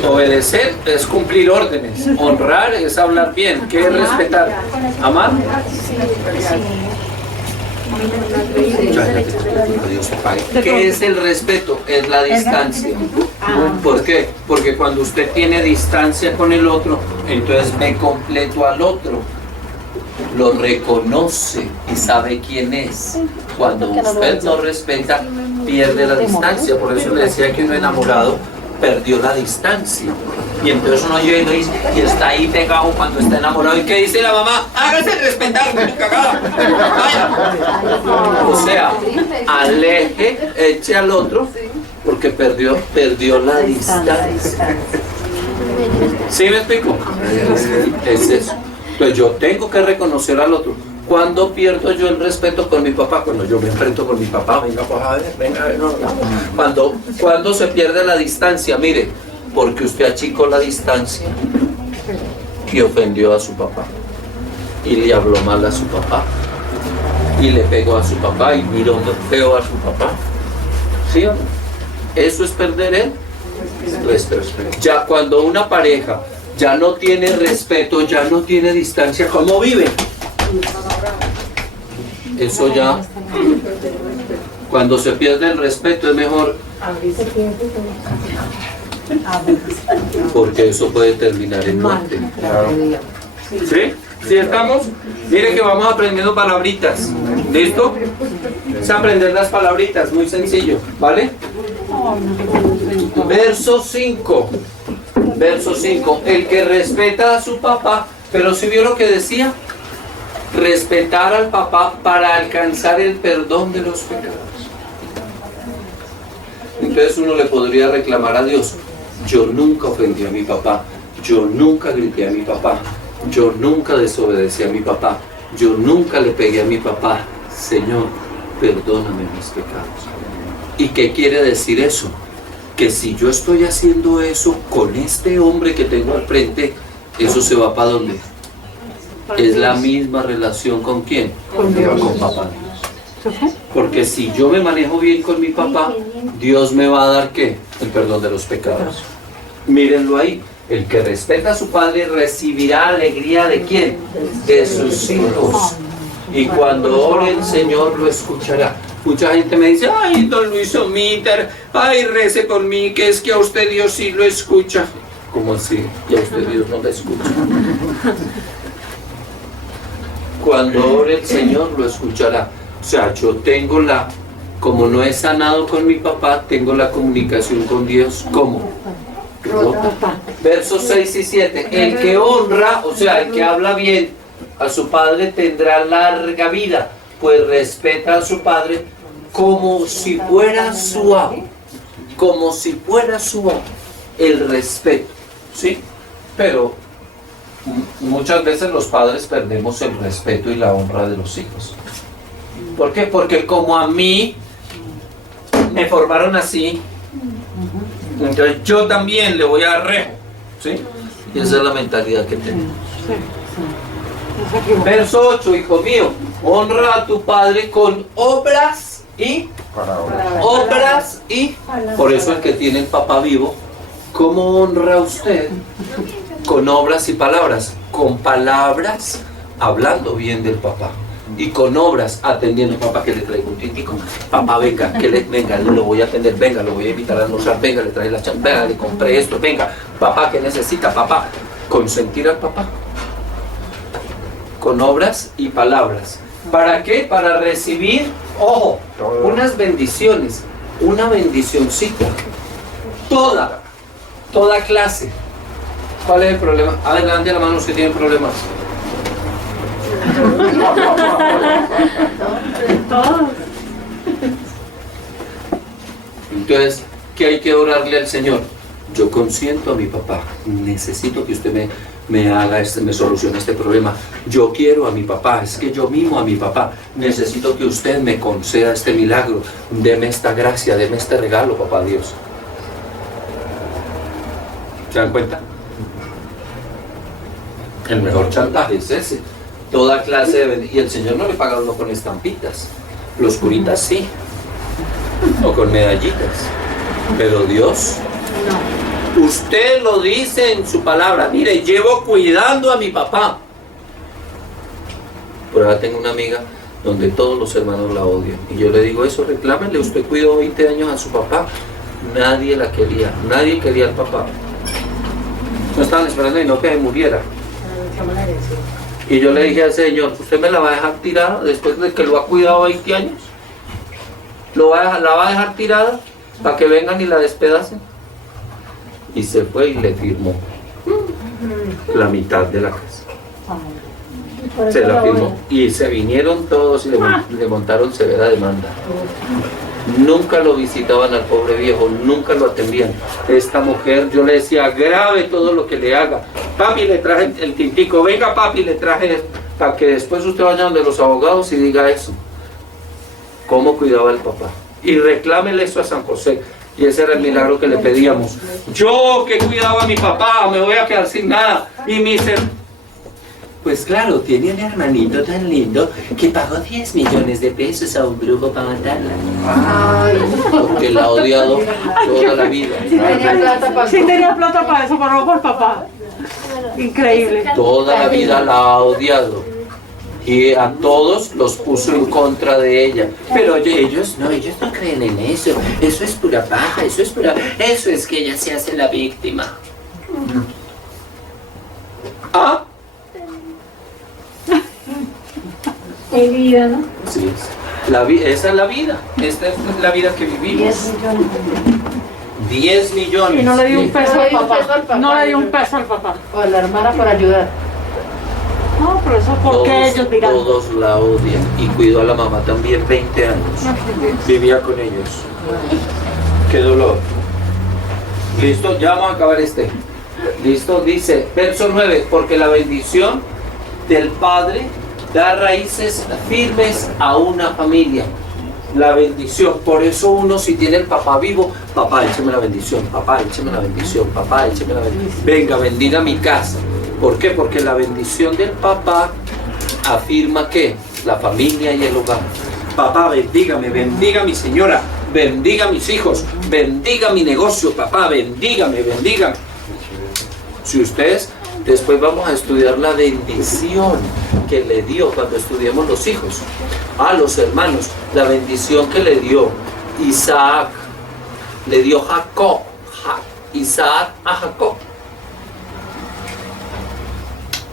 Obedecer es cumplir órdenes. Honrar es hablar bien. ¿Qué es respetar? ¿Amar? ¿Qué es el respeto? Es la distancia. ¿Por qué? Porque cuando usted tiene distancia con el otro, entonces ve completo al otro, lo reconoce y sabe quién es. Cuando usted no respeta, pierde la distancia. Por eso le decía que uno enamorado perdió la distancia. Y entonces uno llega y está ahí pegado cuando está enamorado. ¿Y qué dice la mamá? Hágase respetar, cagada. Vaya. O sea, aleje, eche al otro, porque perdió la distancia. ¿Sí me explico? Es eso. Entonces yo tengo que reconocer al otro. ¿Cuándo pierdo yo el respeto con mi papá? Cuando yo me enfrento con mi papá, venga, pues a ver, venga, a ver, no. Cuando se pierde la distancia, mire, porque usted achicó la distancia y ofendió a su papá, y le habló mal a su papá, y le pegó a su papá, y miró feo a su papá. ¿Sí o no? Eso es perder el respeto. Ya cuando una pareja ya no tiene respeto, ya no tiene distancia, ¿cómo vive? Eso ya, cuando se pierde el respeto es mejor, porque eso puede terminar en muerte. ¿Sí? ¿Sí estamos? Mire que vamos aprendiendo palabritas. ¿Listo? Es aprender las palabritas, muy sencillo, ¿vale? Verso 5. Verso 5. El que respeta a su papá, pero si vio lo que decía, respetar al papá para alcanzar el perdón de los pecados. Entonces uno le podría reclamar a Dios: yo nunca ofendí a mi papá, yo nunca grité a mi papá, yo nunca desobedecí a mi papá, yo nunca le pegué a mi papá. Señor, perdóname mis pecados. ¿Y qué quiere decir eso? Que si yo estoy haciendo eso con este hombre que tengo al frente, eso se va para dónde. Es la misma relación con quién, con papá Dios. Porque si yo me manejo bien con mi papá, Dios me va a dar ¿qué? El perdón de los pecados. Mírenlo ahí. El que respeta a su padre recibirá alegría ¿de quién? De sus hijos. Y cuando ore el Señor lo escuchará. Mucha gente me dice: ay, don Luis Omiter, ay, rece por mí, que es que a usted Dios sí lo escucha. ¿Cómo así? Y a usted Dios no lo escucha. Cuando ore el Señor lo escuchará. O sea, yo tengo como no he sanado con mi papá, tengo la comunicación con Dios. ¿Cómo? Versos 6 y 7. El que honra, o sea, el que habla bien a su padre tendrá larga vida, pues respeta a su padre como si fuera su amo. Como si fuera su amo. El respeto, ¿sí? Pero muchas veces los padres perdemos el respeto y la honra de los hijos. ¿Por qué? Porque como a mí me formaron así, entonces yo también le voy a dar rejo, ¿sí? Y esa es la mentalidad que tenemos. Verso 8, hijo mío, honra a tu padre con obras y obras y por eso el que tiene el papá vivo, ¿cómo honra usted? Con obras y palabras. Con palabras, hablando bien del papá. Y con obras, atendiendo. Papá, que le traigo un tintico. Papá, venga, venga, lo voy a atender. Venga, lo voy a invitar a almorzar. Venga, le trae la champera, le compré esto. Venga, papá, ¿qué necesita? Papá, consentir al papá. Con obras y palabras. ¿Para qué? Para recibir, ojo, unas bendiciones. Una bendicioncita. Toda clase. ¿Cuál es el problema? Adelante la mano los que tienen problemas. Entonces, ¿qué hay que orarle al Señor? Yo consiento a mi papá. Necesito que usted me haga me solucione este problema. Yo quiero a mi papá. Es que yo mimo a mi papá. Necesito que usted me conceda este milagro. Deme esta gracia, deme este regalo, papá Dios. ¿Se dan cuenta? El mejor chantaje es ese. Toda clase de... Y el Señor no le paga a uno con estampitas. Los curitas sí. O con medallitas. Pero Dios... Usted lo dice en su palabra. Mire, llevo cuidando a mi papá. Por ahora tengo una amiga donde todos los hermanos la odian. Y yo le digo eso, reclámenle. Usted cuidó 20 años a su papá. Nadie la quería. Nadie quería al papá. No estaban esperando y no que se muriera. Y yo le dije al Señor, ¿usted me la va a dejar tirada después de que lo ha cuidado 20 años? ¿La va a dejar tirada para que vengan y la despedacen? Y se fue y le firmó la mitad de la casa. Se la firmó. Y se vinieron todos y le montaron severa demanda. Nunca lo visitaban al pobre viejo, nunca lo atendían. Esta mujer, yo le decía, grave todo lo que le haga. Papi, le traje el tintico, venga papi, le traje, para que después usted vaya donde los abogados y diga eso. ¿Cómo cuidaba el papá? Y reclámele eso a San José. Y ese era el milagro que le pedíamos. Yo que cuidaba a mi papá, me voy a quedar sin nada. Y mis Pues claro, tiene un hermanito tan lindo que pagó 10 millones de pesos a un brujo para matarla. Porque la ha odiado toda la vida. Sí tenía plata para eso, pero no por papá. Increíble. Toda la vida la ha odiado. Y a todos los puso en contra de ella. Pero ellos no creen en eso. Eso es pura paja, eso es que ella se hace la víctima. ¿Ah? Qué vida, ¿no? Sí, esa es la vida. Esta es la vida que vivimos. 10 millones. Y no le dio un peso No al le dio un peso al papá. papá. No le dio un peso al papá. O a la hermana por ayudar. No, pero eso porque ellos digan. Todos la odian. Y cuidó a la mamá también 20 años. Vivía con ellos. Qué dolor. Listo, ya vamos a acabar este. Listo, dice, verso 9, porque la bendición del Padre da raíces firmes a una familia. La bendición, por eso uno si tiene el papá vivo, papá, écheme la bendición, papá, écheme la bendición, papá, écheme la bendición. Venga, bendiga mi casa. ¿Por qué? Porque la bendición del papá afirma que la familia y el hogar. Papá, bendígame, bendiga a mi señora, bendiga a mis hijos, bendiga mi negocio, papá, bendígame, bendígame. Si ustedes, después vamos a estudiar la bendición que le dio cuando estudiemos los hijos, a los hermanos, la bendición que le dio Isaac, le dio Jacob, Isaac a Jacob.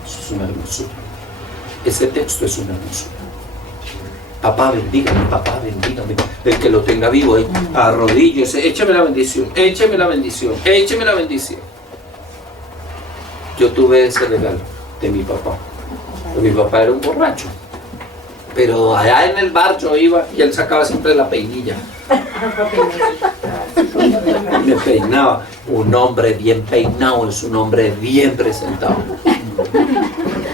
Eso es una hermosura. Ese texto es una hermosura. Papá, bendígame, papá, bendígame. El que lo tenga vivo ahí, arrodíllese, écheme la bendición, écheme la bendición, écheme la bendición. Yo tuve ese regalo de mi papá. Mi papá era un borracho. Pero allá en el bar yo iba y él sacaba siempre la peinilla. Me peinaba. Un hombre bien peinado es un hombre bien presentado.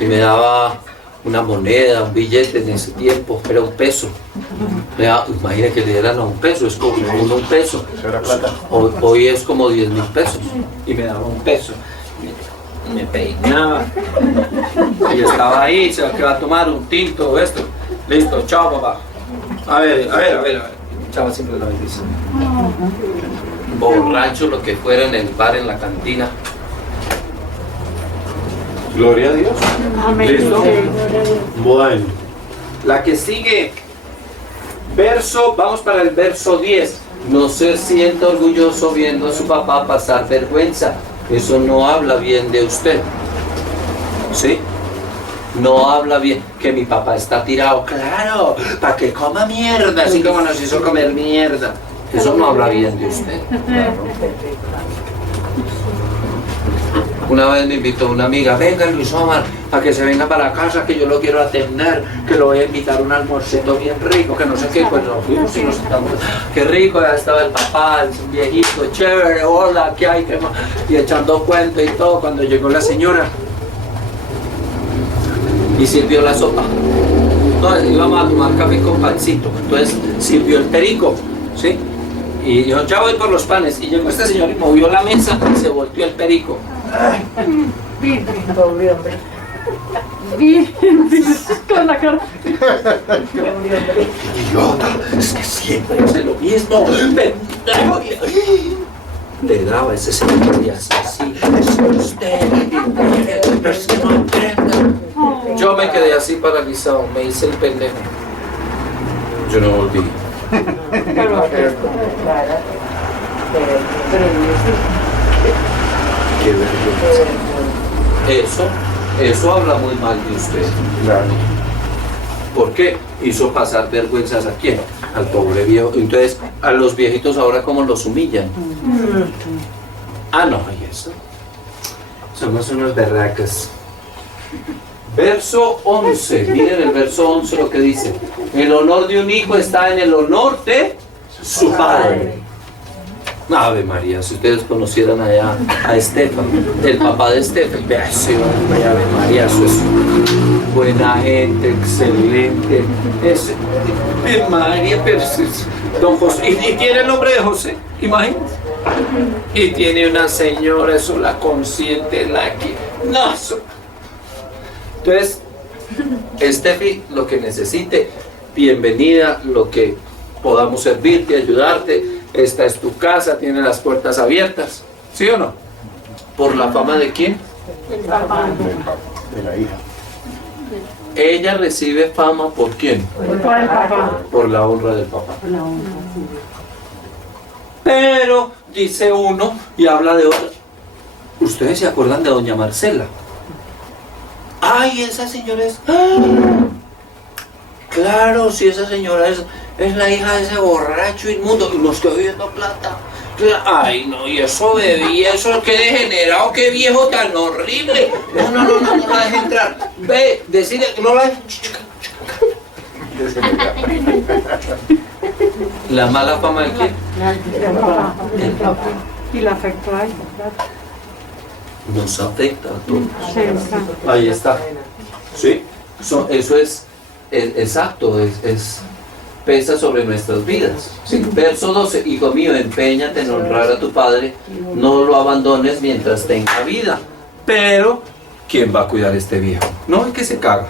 Y me daba una moneda, un billete en ese tiempo, era un peso. Imagina que le dieran a un peso, es como un peso. Eso era plata. Hoy es como 10.000 pesos. Y me daba un peso. Me peinaba. Y estaba ahí, se va a tomar un tinto o esto. Listo, chao papá. A ver. Echaba siempre la bendición. Borracho, lo que fuera en el bar, en la cantina. Gloria a Dios. Amén. ¿Listo? Bueno. La que sigue. Vamos para el verso 10. No se sienta orgulloso viendo a su papá pasar vergüenza. Eso no habla bien de usted. ¿Sí? No habla bien que mi papá está tirado. Claro, para que coma mierda, así como nos hizo comer mierda. Eso no habla bien de usted. Una vez me invitó una amiga, venga Luis Omar, para que se venga para la casa, que yo lo quiero atender, que lo voy a invitar a un almuercito bien rico, que no sé qué, pues nos fuimos y nos sentamos. Qué rico, ya estaba el papá, el viejito, chévere, hola, ¿qué hay? ¿Qué más? Y echando cuento y todo, cuando llegó la señora y sirvió la sopa. Entonces íbamos a tomar café con pancito, entonces sirvió el perico, ¿sí? Y yo ya voy por los panes, y llegó este señor y movió la mesa y se volteó el perico. Pobre hombre. Y con la cara. Idiota, es que siempre hace lo mismo. Pendejo. Le daba ese señor y así, es usted, pero es que no entiende. Yo me quedé así paralizado, me hice el pendejo. Yo no volví. Qué vergüenza. Eso habla muy mal de usted. Claro. ¿Por qué? Hizo pasar vergüenzas a quién? Al pobre viejo. Entonces, a los viejitos ahora cómo los humillan. Ah, no, y eso. Somos unos berracas. Verso 11. Miren el verso 11 lo que dice. El honor de un hijo está en el honor de su padre. Ave María, si ustedes conocieran allá a Estefan, el papá de Estefan, vea ese hombre, Ave María, eso es buena gente, excelente. Es María, pero es don José, y tiene el nombre de José, imagínense. Y tiene una señora, eso la consiente, la que. No, eso. Entonces, Estefi, lo que necesite, bienvenida, lo que podamos servirte, ayudarte. Esta es tu casa, tiene las puertas abiertas, ¿sí o no? ¿Por la fama de quién? De la hija. Ella recibe fama ¿por quién? Por el papá. Por la honra del papá. Pero dice uno y habla de otra. ¿Ustedes se acuerdan de doña Marcela? ¡Ay, esa señora es! ¡Ah! Claro, si esa señora es la hija de ese borracho inmundo y nos quedó viendo plata. Ay, no, y eso bebía, eso qué degenerado, qué viejo tan horrible. No la deje entrar. Ve, decide, no la deje. La mala fama de quién? El papá. Y la afectó a ella. Nos afecta a todos. Sí, exacto. Ahí está. Sí, eso es exacto, pesa sobre nuestras vidas. Sí. Verso 12, hijo mío, empeñate en honrar a tu padre, no lo abandones mientras tenga vida. Pero, ¿quién va a cuidar a este viejo? No, es que se caga.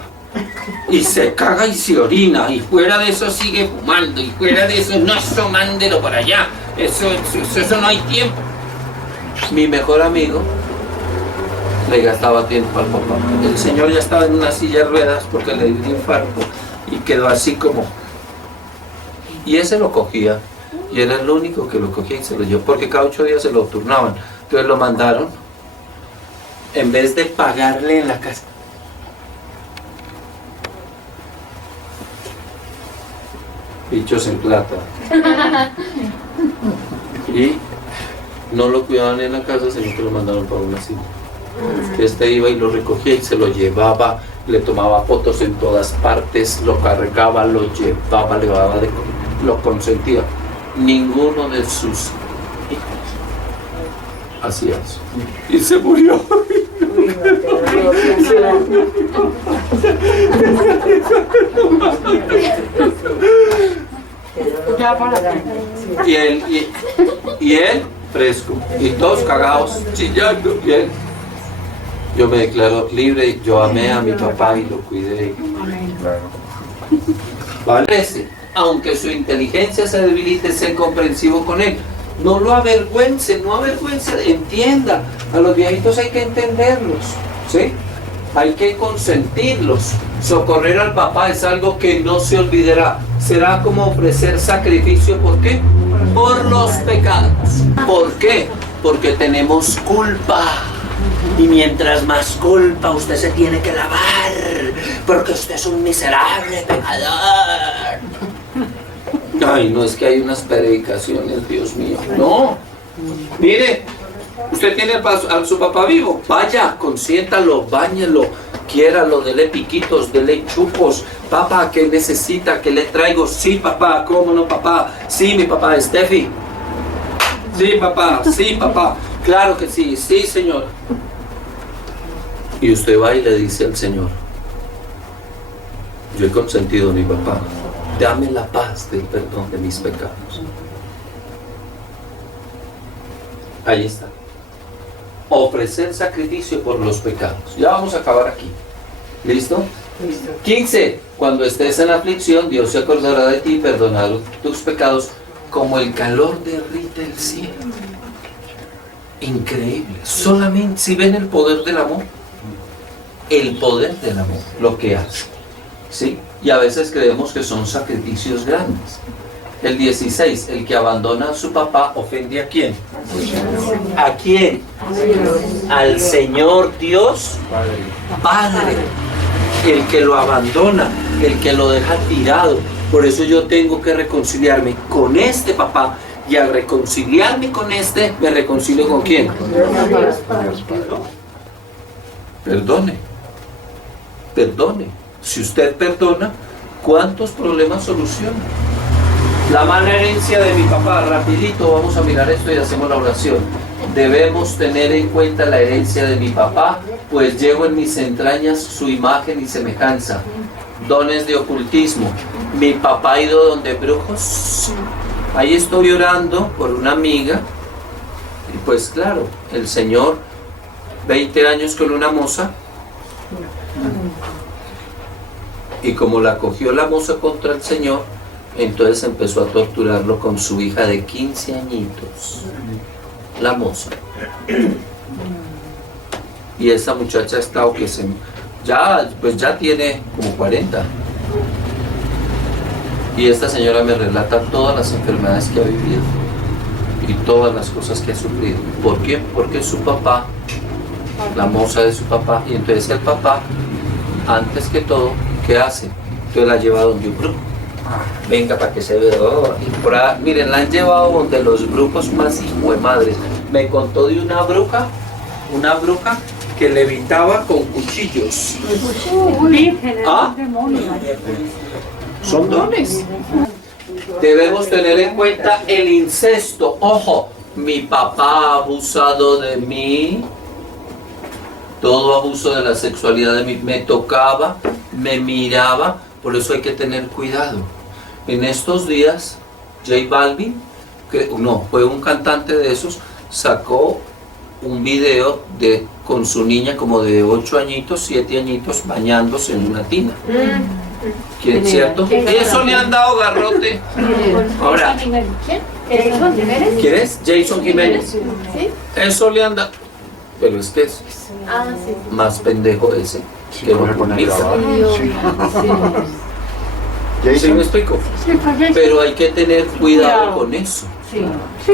Y se caga y se orina, y fuera de eso sigue fumando, y fuera de eso, no, eso mándelo para allá, eso no hay tiempo. Mi mejor amigo le gastaba tiempo al papá. El señor ya estaba en una silla de ruedas porque le dio un infarto y quedó así como. Y ese lo cogía, y era el único que lo cogía y se lo llevó, porque cada 8 días se lo turnaban. Entonces lo mandaron, en vez de pagarle en la casa. Bichos en plata. Y no lo cuidaban en la casa, sino que lo mandaron para una silla. Este iba y lo recogía y se lo llevaba, le tomaba fotos en todas partes, lo cargaba, lo llevaba, le daba de comer, lo consentía. Ninguno de sus hijos hacía eso. Y se murió. Y él fresco, y todos cagados, chillando, y él. Yo me declaro libre, yo amé a mi papá y lo cuidé. Claro. ¿Vale? Aunque su inteligencia se debilite, sé comprensivo con él. No lo avergüence, entienda. A los viejitos hay que entenderlos, ¿sí? Hay que consentirlos. Socorrer al papá es algo que no se olvidará. Será como ofrecer sacrificio, ¿por qué? Por los pecados. ¿Por qué? Porque tenemos culpa. Y mientras más culpa usted se tiene que lavar, porque usted es un miserable pecador. Ay, no, es que hay unas predicaciones, Dios mío. No, mire, usted tiene a su papá vivo, vaya, consiéntalo, báñelo, quiéralo, dele piquitos, dele chupos. Papá, ¿qué necesita? ¿Qué le traigo? Sí, papá, ¿cómo no, papá? Sí, mi papá, Steffi. Sí, papá, claro que sí, sí, señor. Y usted va y le dice al Señor, yo he consentido a mi papá, dame la paz del perdón de mis pecados. Ahí está. Ofrecer sacrificio por los pecados. Ya vamos a acabar aquí. ¿Listo? 15. Cuando estés en aflicción, Dios se acordará de ti y perdonará tus pecados como el calor derrite el cielo. Increíble. Solamente si ven el poder del amor. El poder del amor, lo que hace. ¿Sí? Y a veces creemos que son sacrificios grandes. El 16, el que abandona a su papá ofende ¿a quién? ¿A quién? Al Señor Dios Padre. El que lo abandona, el que lo deja tirado. Por eso yo tengo que reconciliarme con este papá. Y al reconciliarme con este, ¿me reconcilio con quién? Perdone. Perdone. Si usted perdona, ¿cuántos problemas soluciona? La mala herencia de mi papá, rapidito vamos a mirar esto y hacemos la oración. Debemos tener en cuenta la herencia de mi papá, pues llevo en mis entrañas su imagen y semejanza. Dones de ocultismo. Mi papá ha ido donde brujos. Ahí estoy orando por una amiga. Y pues claro, el Señor, 20 años con una moza. Y como la cogió la moza contra el Señor, entonces empezó a torturarlo con su hija de 15 añitos. La moza. Y esa muchacha ha estado que ya tiene como 40. Y esta señora me relata todas las enfermedades que ha vivido y todas las cosas que ha sufrido. ¿Por qué? Porque su papá, la moza de su papá, y entonces el papá, antes que todo, ¿qué hace? Entonces la lleva donde un brujo. Venga para que se vea. Miren, la han llevado donde los brujos más hijo de madres. Me contó de una bruja que levitaba con cuchillos. ¿Ah? Son dones. Debemos tener en cuenta el incesto. Ojo, mi papá ha abusado de mí. Todo abuso de la sexualidad de mí. Me tocaba, me miraba. Por eso hay que tener cuidado. En estos días, J Balvin, fue un cantante de esos, sacó un video con su niña como de 8 añitos, 7 añitos, bañándose en una tina. ¿Quién es cierto? Eso le han dado garrote. Ahora, ¿quién es? Jason Jiménez. Eso le han dado. Pero es que es más pendejo ese que lo publica. ¿Sí me explico? Pero hay que tener cuidado con eso.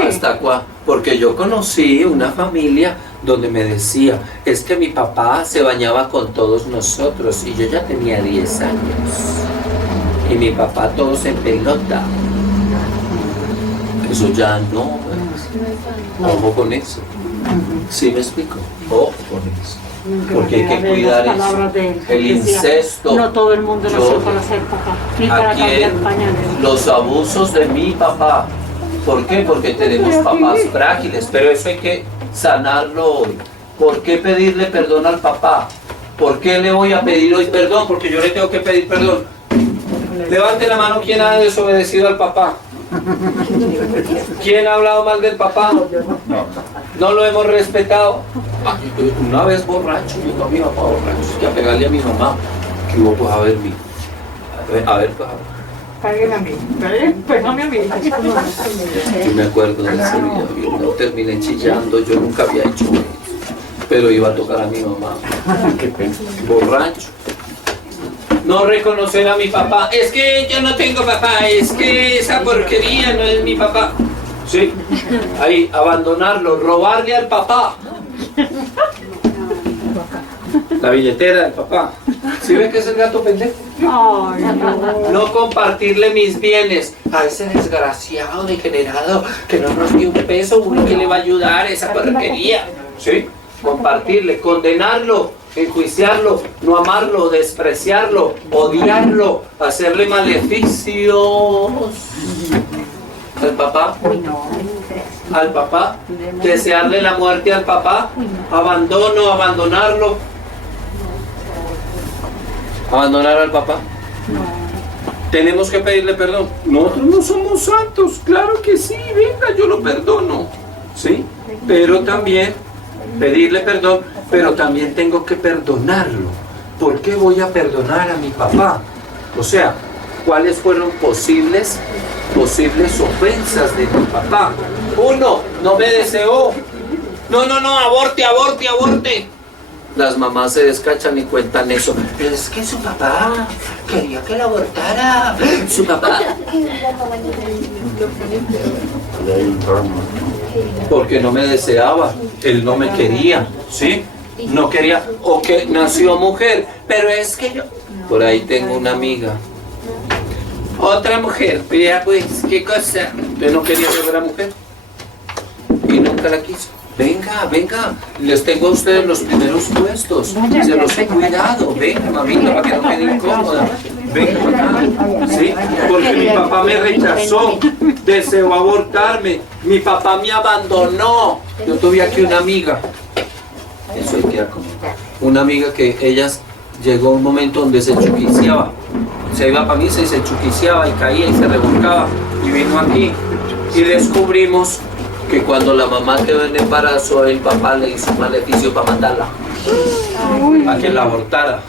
¿Hasta cuándo? Porque yo conocí una familia donde me decía, es que mi papá se bañaba con todos nosotros y yo ya tenía 10 años. Y mi papá todos en pelota. Eso ya no. Ojo con eso. ¿Sí me explico? Ojo con eso. Porque hay que cuidar eso. El incesto. No todo el mundo lo sabe para ser papá. Ni para cambiar pañales. Los abusos de mi papá. ¿Por qué? Porque tenemos papás frágiles, pero eso hay que sanarlo hoy. ¿Por qué pedirle perdón al papá? ¿Por qué le voy a pedir hoy perdón? Porque yo le tengo que pedir perdón. Levante la mano, ¿quién ha desobedecido al papá? ¿Quién ha hablado mal del papá? No lo hemos respetado. Una vez borracho, yo a mi papá borracho, que a pegarle a mi mamá, que hubo pues a ver, pues a ver. Páguenme a mí, pégame a mí. Yo me acuerdo de ese video, yo no terminé chillando, yo nunca había hecho eso, pero iba a tocar a mi mamá. Qué pena. Borracho. No reconocer a mi papá, es que yo no tengo papá, es que esa porquería no es mi papá. Sí, ahí, abandonarlo, robarle al papá. La billetera del papá. ¿Sí ve que es el gato pendejo? Ay, no. No compartirle mis bienes a ese desgraciado degenerado que no nos dio un peso, uno que le va a ayudar a esa porquería. ¿Sí? Compartirle, condenarlo, enjuiciarlo, no amarlo, despreciarlo, odiarlo, hacerle maleficios. Al papá, al papá, desearle la muerte al papá, abandono, abandonarlo. ¿Abandonar al papá? ¿Tenemos que pedirle perdón? Nosotros no somos santos, claro que sí, venga, yo lo perdono, ¿sí? Pero también pedirle perdón, pero también tengo que perdonarlo. ¿por qué voy a perdonar a mi papá? O sea, ¿cuáles fueron posibles ofensas de mi papá? 1, no me deseó. No, aborte. Las mamás se descachan y cuentan eso. Pero es que su papá quería que la abortara. Su papá. Porque no me deseaba. Él no me quería. ¿Sí? No quería. O que nació mujer. Pero es que yo... Por ahí tengo una amiga. Otra mujer. Vea pues, ¿qué cosa? Usted no quería que fuera mujer. Y nunca la quiso. Venga, les tengo a ustedes los primeros puestos, se los he cuidado, venga mamita, para que no quede incómoda, venga, ¿sí? Porque mi papá me rechazó, deseó abortarme, mi papá me abandonó. Yo tuve aquí una amiga, eso hay que acomodar, una amiga que ellas llegó a un momento donde se chuquiciaba, se iba para misa y se chuquiciaba y caía y se revolcaba, y vino aquí y descubrimos que cuando la mamá quedó en embarazo, el papá le hizo un maleficio para matarla, para que la abortara.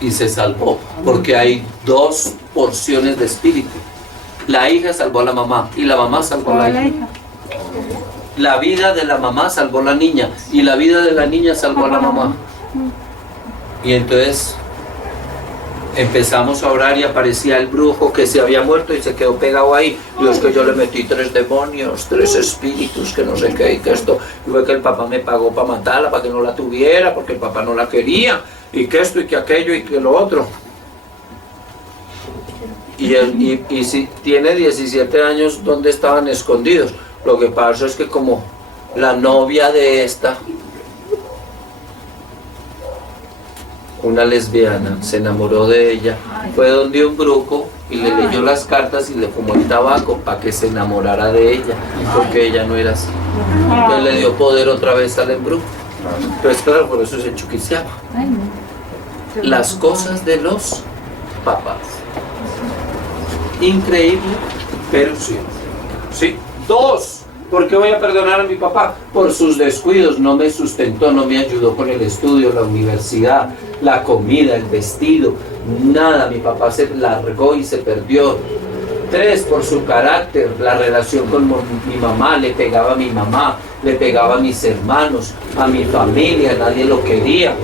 Y se salvó, porque hay 2 porciones de espíritu. La hija salvó a la mamá y la mamá salvó a la hija. La vida de la mamá salvó a la niña y la vida de la niña salvó a la mamá. Y entonces empezamos a orar y aparecía el brujo que se había muerto y se quedó pegado ahí. Dios, que yo le metí 3 demonios, 3 espíritus, que no sé qué, y que esto. Y fue que el papá me pagó para matarla, para que no la tuviera, porque el papá no la quería, y que esto, y que aquello, y que lo otro. Y si tiene 17 años, ¿dónde estaban escondidos? Lo que pasa es que como la novia de esta, una lesbiana, se enamoró de ella, fue donde un brujo y le leyó las cartas y le fumó el tabaco para que se enamorara de ella, porque ella no era así. Entonces le dio poder otra vez al embrujo. Entonces claro, por eso se chuquiciaba. Las cosas de los papás. Increíble, pero sí. ¿Sí? 2. ¿Por qué voy a perdonar a mi papá? Por sus descuidos, no me sustentó, no me ayudó con el estudio, la universidad, la comida, el vestido, nada. Mi papá se largó y se perdió. 3, por su carácter, la relación con mi mamá, le pegaba a mi mamá, le pegaba a mis hermanos, a mi familia, nadie lo quería.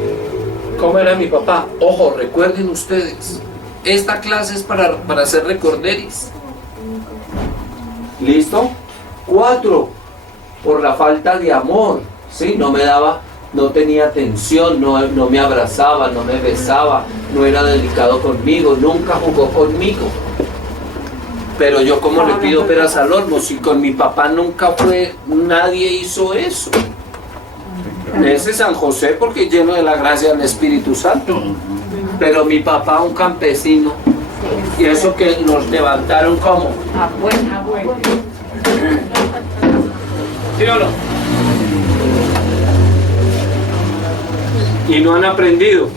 ¿Cómo era mi papá? Ojo, recuerden ustedes, esta clase es para hacer recorderis. ¿Listo? 4, por la falta de amor, ¿sí? No me daba, no tenía atención, no me abrazaba, no me besaba, no era delicado conmigo, nunca jugó conmigo. Pero yo, ¿cómo le pido peras al olmo? Si con mi papá nunca fue, nadie hizo eso. Ese es San José porque es lleno de la gracia del Espíritu Santo. Pero mi papá, un campesino, y eso que nos levantaron como ¿sí o no? Y no han aprendido.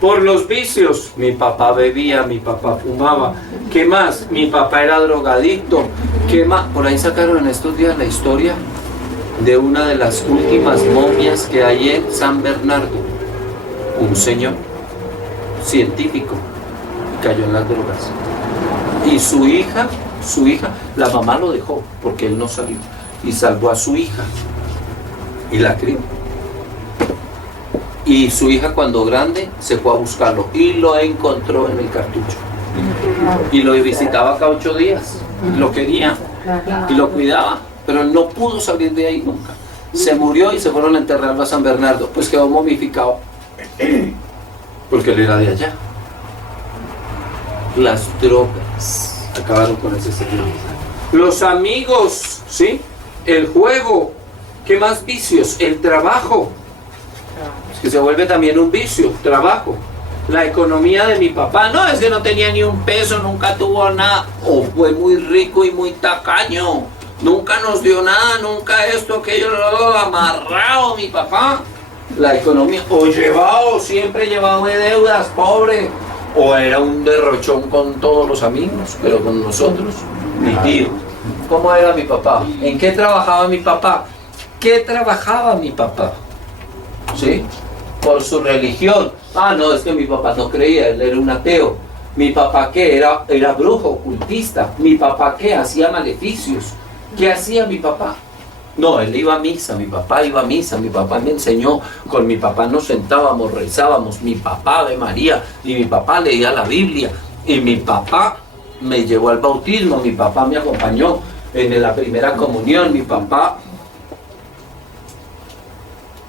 Por los vicios, mi papá bebía, mi papá fumaba. ¿Qué más? Mi papá era drogadicto. ¿Qué más? Por ahí sacaron en estos días la historia de una de las últimas momias que hay en San Bernardo. Un señor científico cayó en las drogas. Y su hija, la mamá lo dejó porque él no salió. Y salvó a su hija y la crió. Y su hija, cuando grande, se fue a buscarlo y lo encontró en el cartucho. Y lo visitaba cada 8 días. Lo quería y lo cuidaba, pero él no pudo salir de ahí nunca. Se murió y se fueron a enterrarlo a San Bernardo. Pues quedó momificado porque él era de allá. Las drogas acabaron con ese señor. Los amigos, ¿sí? El juego. ¿Qué más vicios? El trabajo. Es que se vuelve también un vicio, trabajo. La economía de mi papá, no, es que no tenía ni un peso, nunca tuvo nada, o fue muy rico y muy tacaño, nunca nos dio nada, nunca esto, aquello, amarrado mi papá. La economía, o llevado, siempre llevado de deudas, pobre, o era un derrochón con todos los amigos, pero con nosotros, mi tío. ¿Cómo era mi papá? ¿En qué trabajaba mi papá? ¿Qué trabajaba mi papá? ¿Sí? por su religión. Ah, no, es que mi papá no creía, él era un ateo. Mi papá, ¿qué? Era brujo, ocultista. Mi papá, ¿qué? Hacía maleficios. ¿Qué hacía mi papá? No, él iba a misa, mi papá iba a misa, mi papá me enseñó, con mi papá nos sentábamos, rezábamos, mi papá Ave María, y mi papá leía la Biblia, y mi papá me llevó al bautismo, mi papá me acompañó en la primera comunión, mi papá...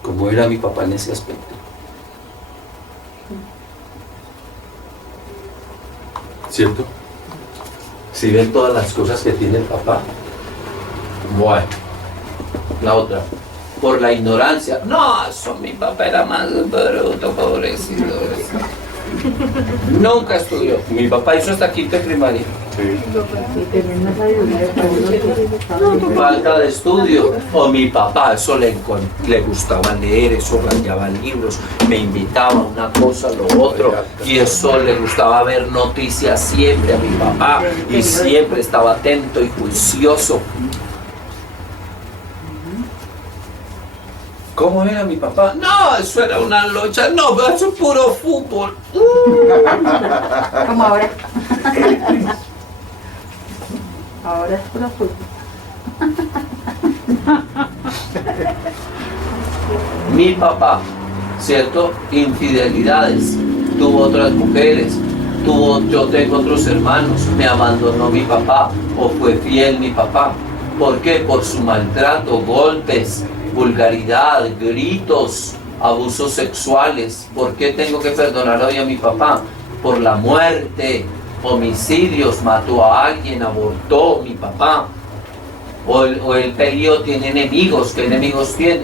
¿Cómo era mi papá en ese aspecto? ¿Cierto? Si ven todas las cosas que tiene el papá. Bueno. La otra, por la ignorancia. No, eso mi papá era más bruto, pobrecito. Nunca estudió. Mi papá hizo hasta quinto de primaria. Sí. Falta de estudio. O mi papá, eso le gustaba leer, eso rayaba libros, me invitaba a una cosa, lo otro, y eso le gustaba ver noticias siempre a mi papá, y siempre estaba atento y juicioso. ¿Cómo era mi papá? No, eso era una lucha. No, pero eso es puro fútbol. Como ahora. Ahora es puro fútbol. Mi papá, ¿cierto? Infidelidades. Tuvo otras mujeres. Yo tengo otros hermanos. Me abandonó mi papá. O fue fiel mi papá. ¿Por qué? Por su maltrato, golpes, vulgaridad, gritos, abusos sexuales. ¿Por qué tengo que perdonar hoy a mi papá? Por la muerte, homicidios, mató a alguien, abortó mi papá. O él peleó, tiene enemigos. ¿Qué enemigos tiene?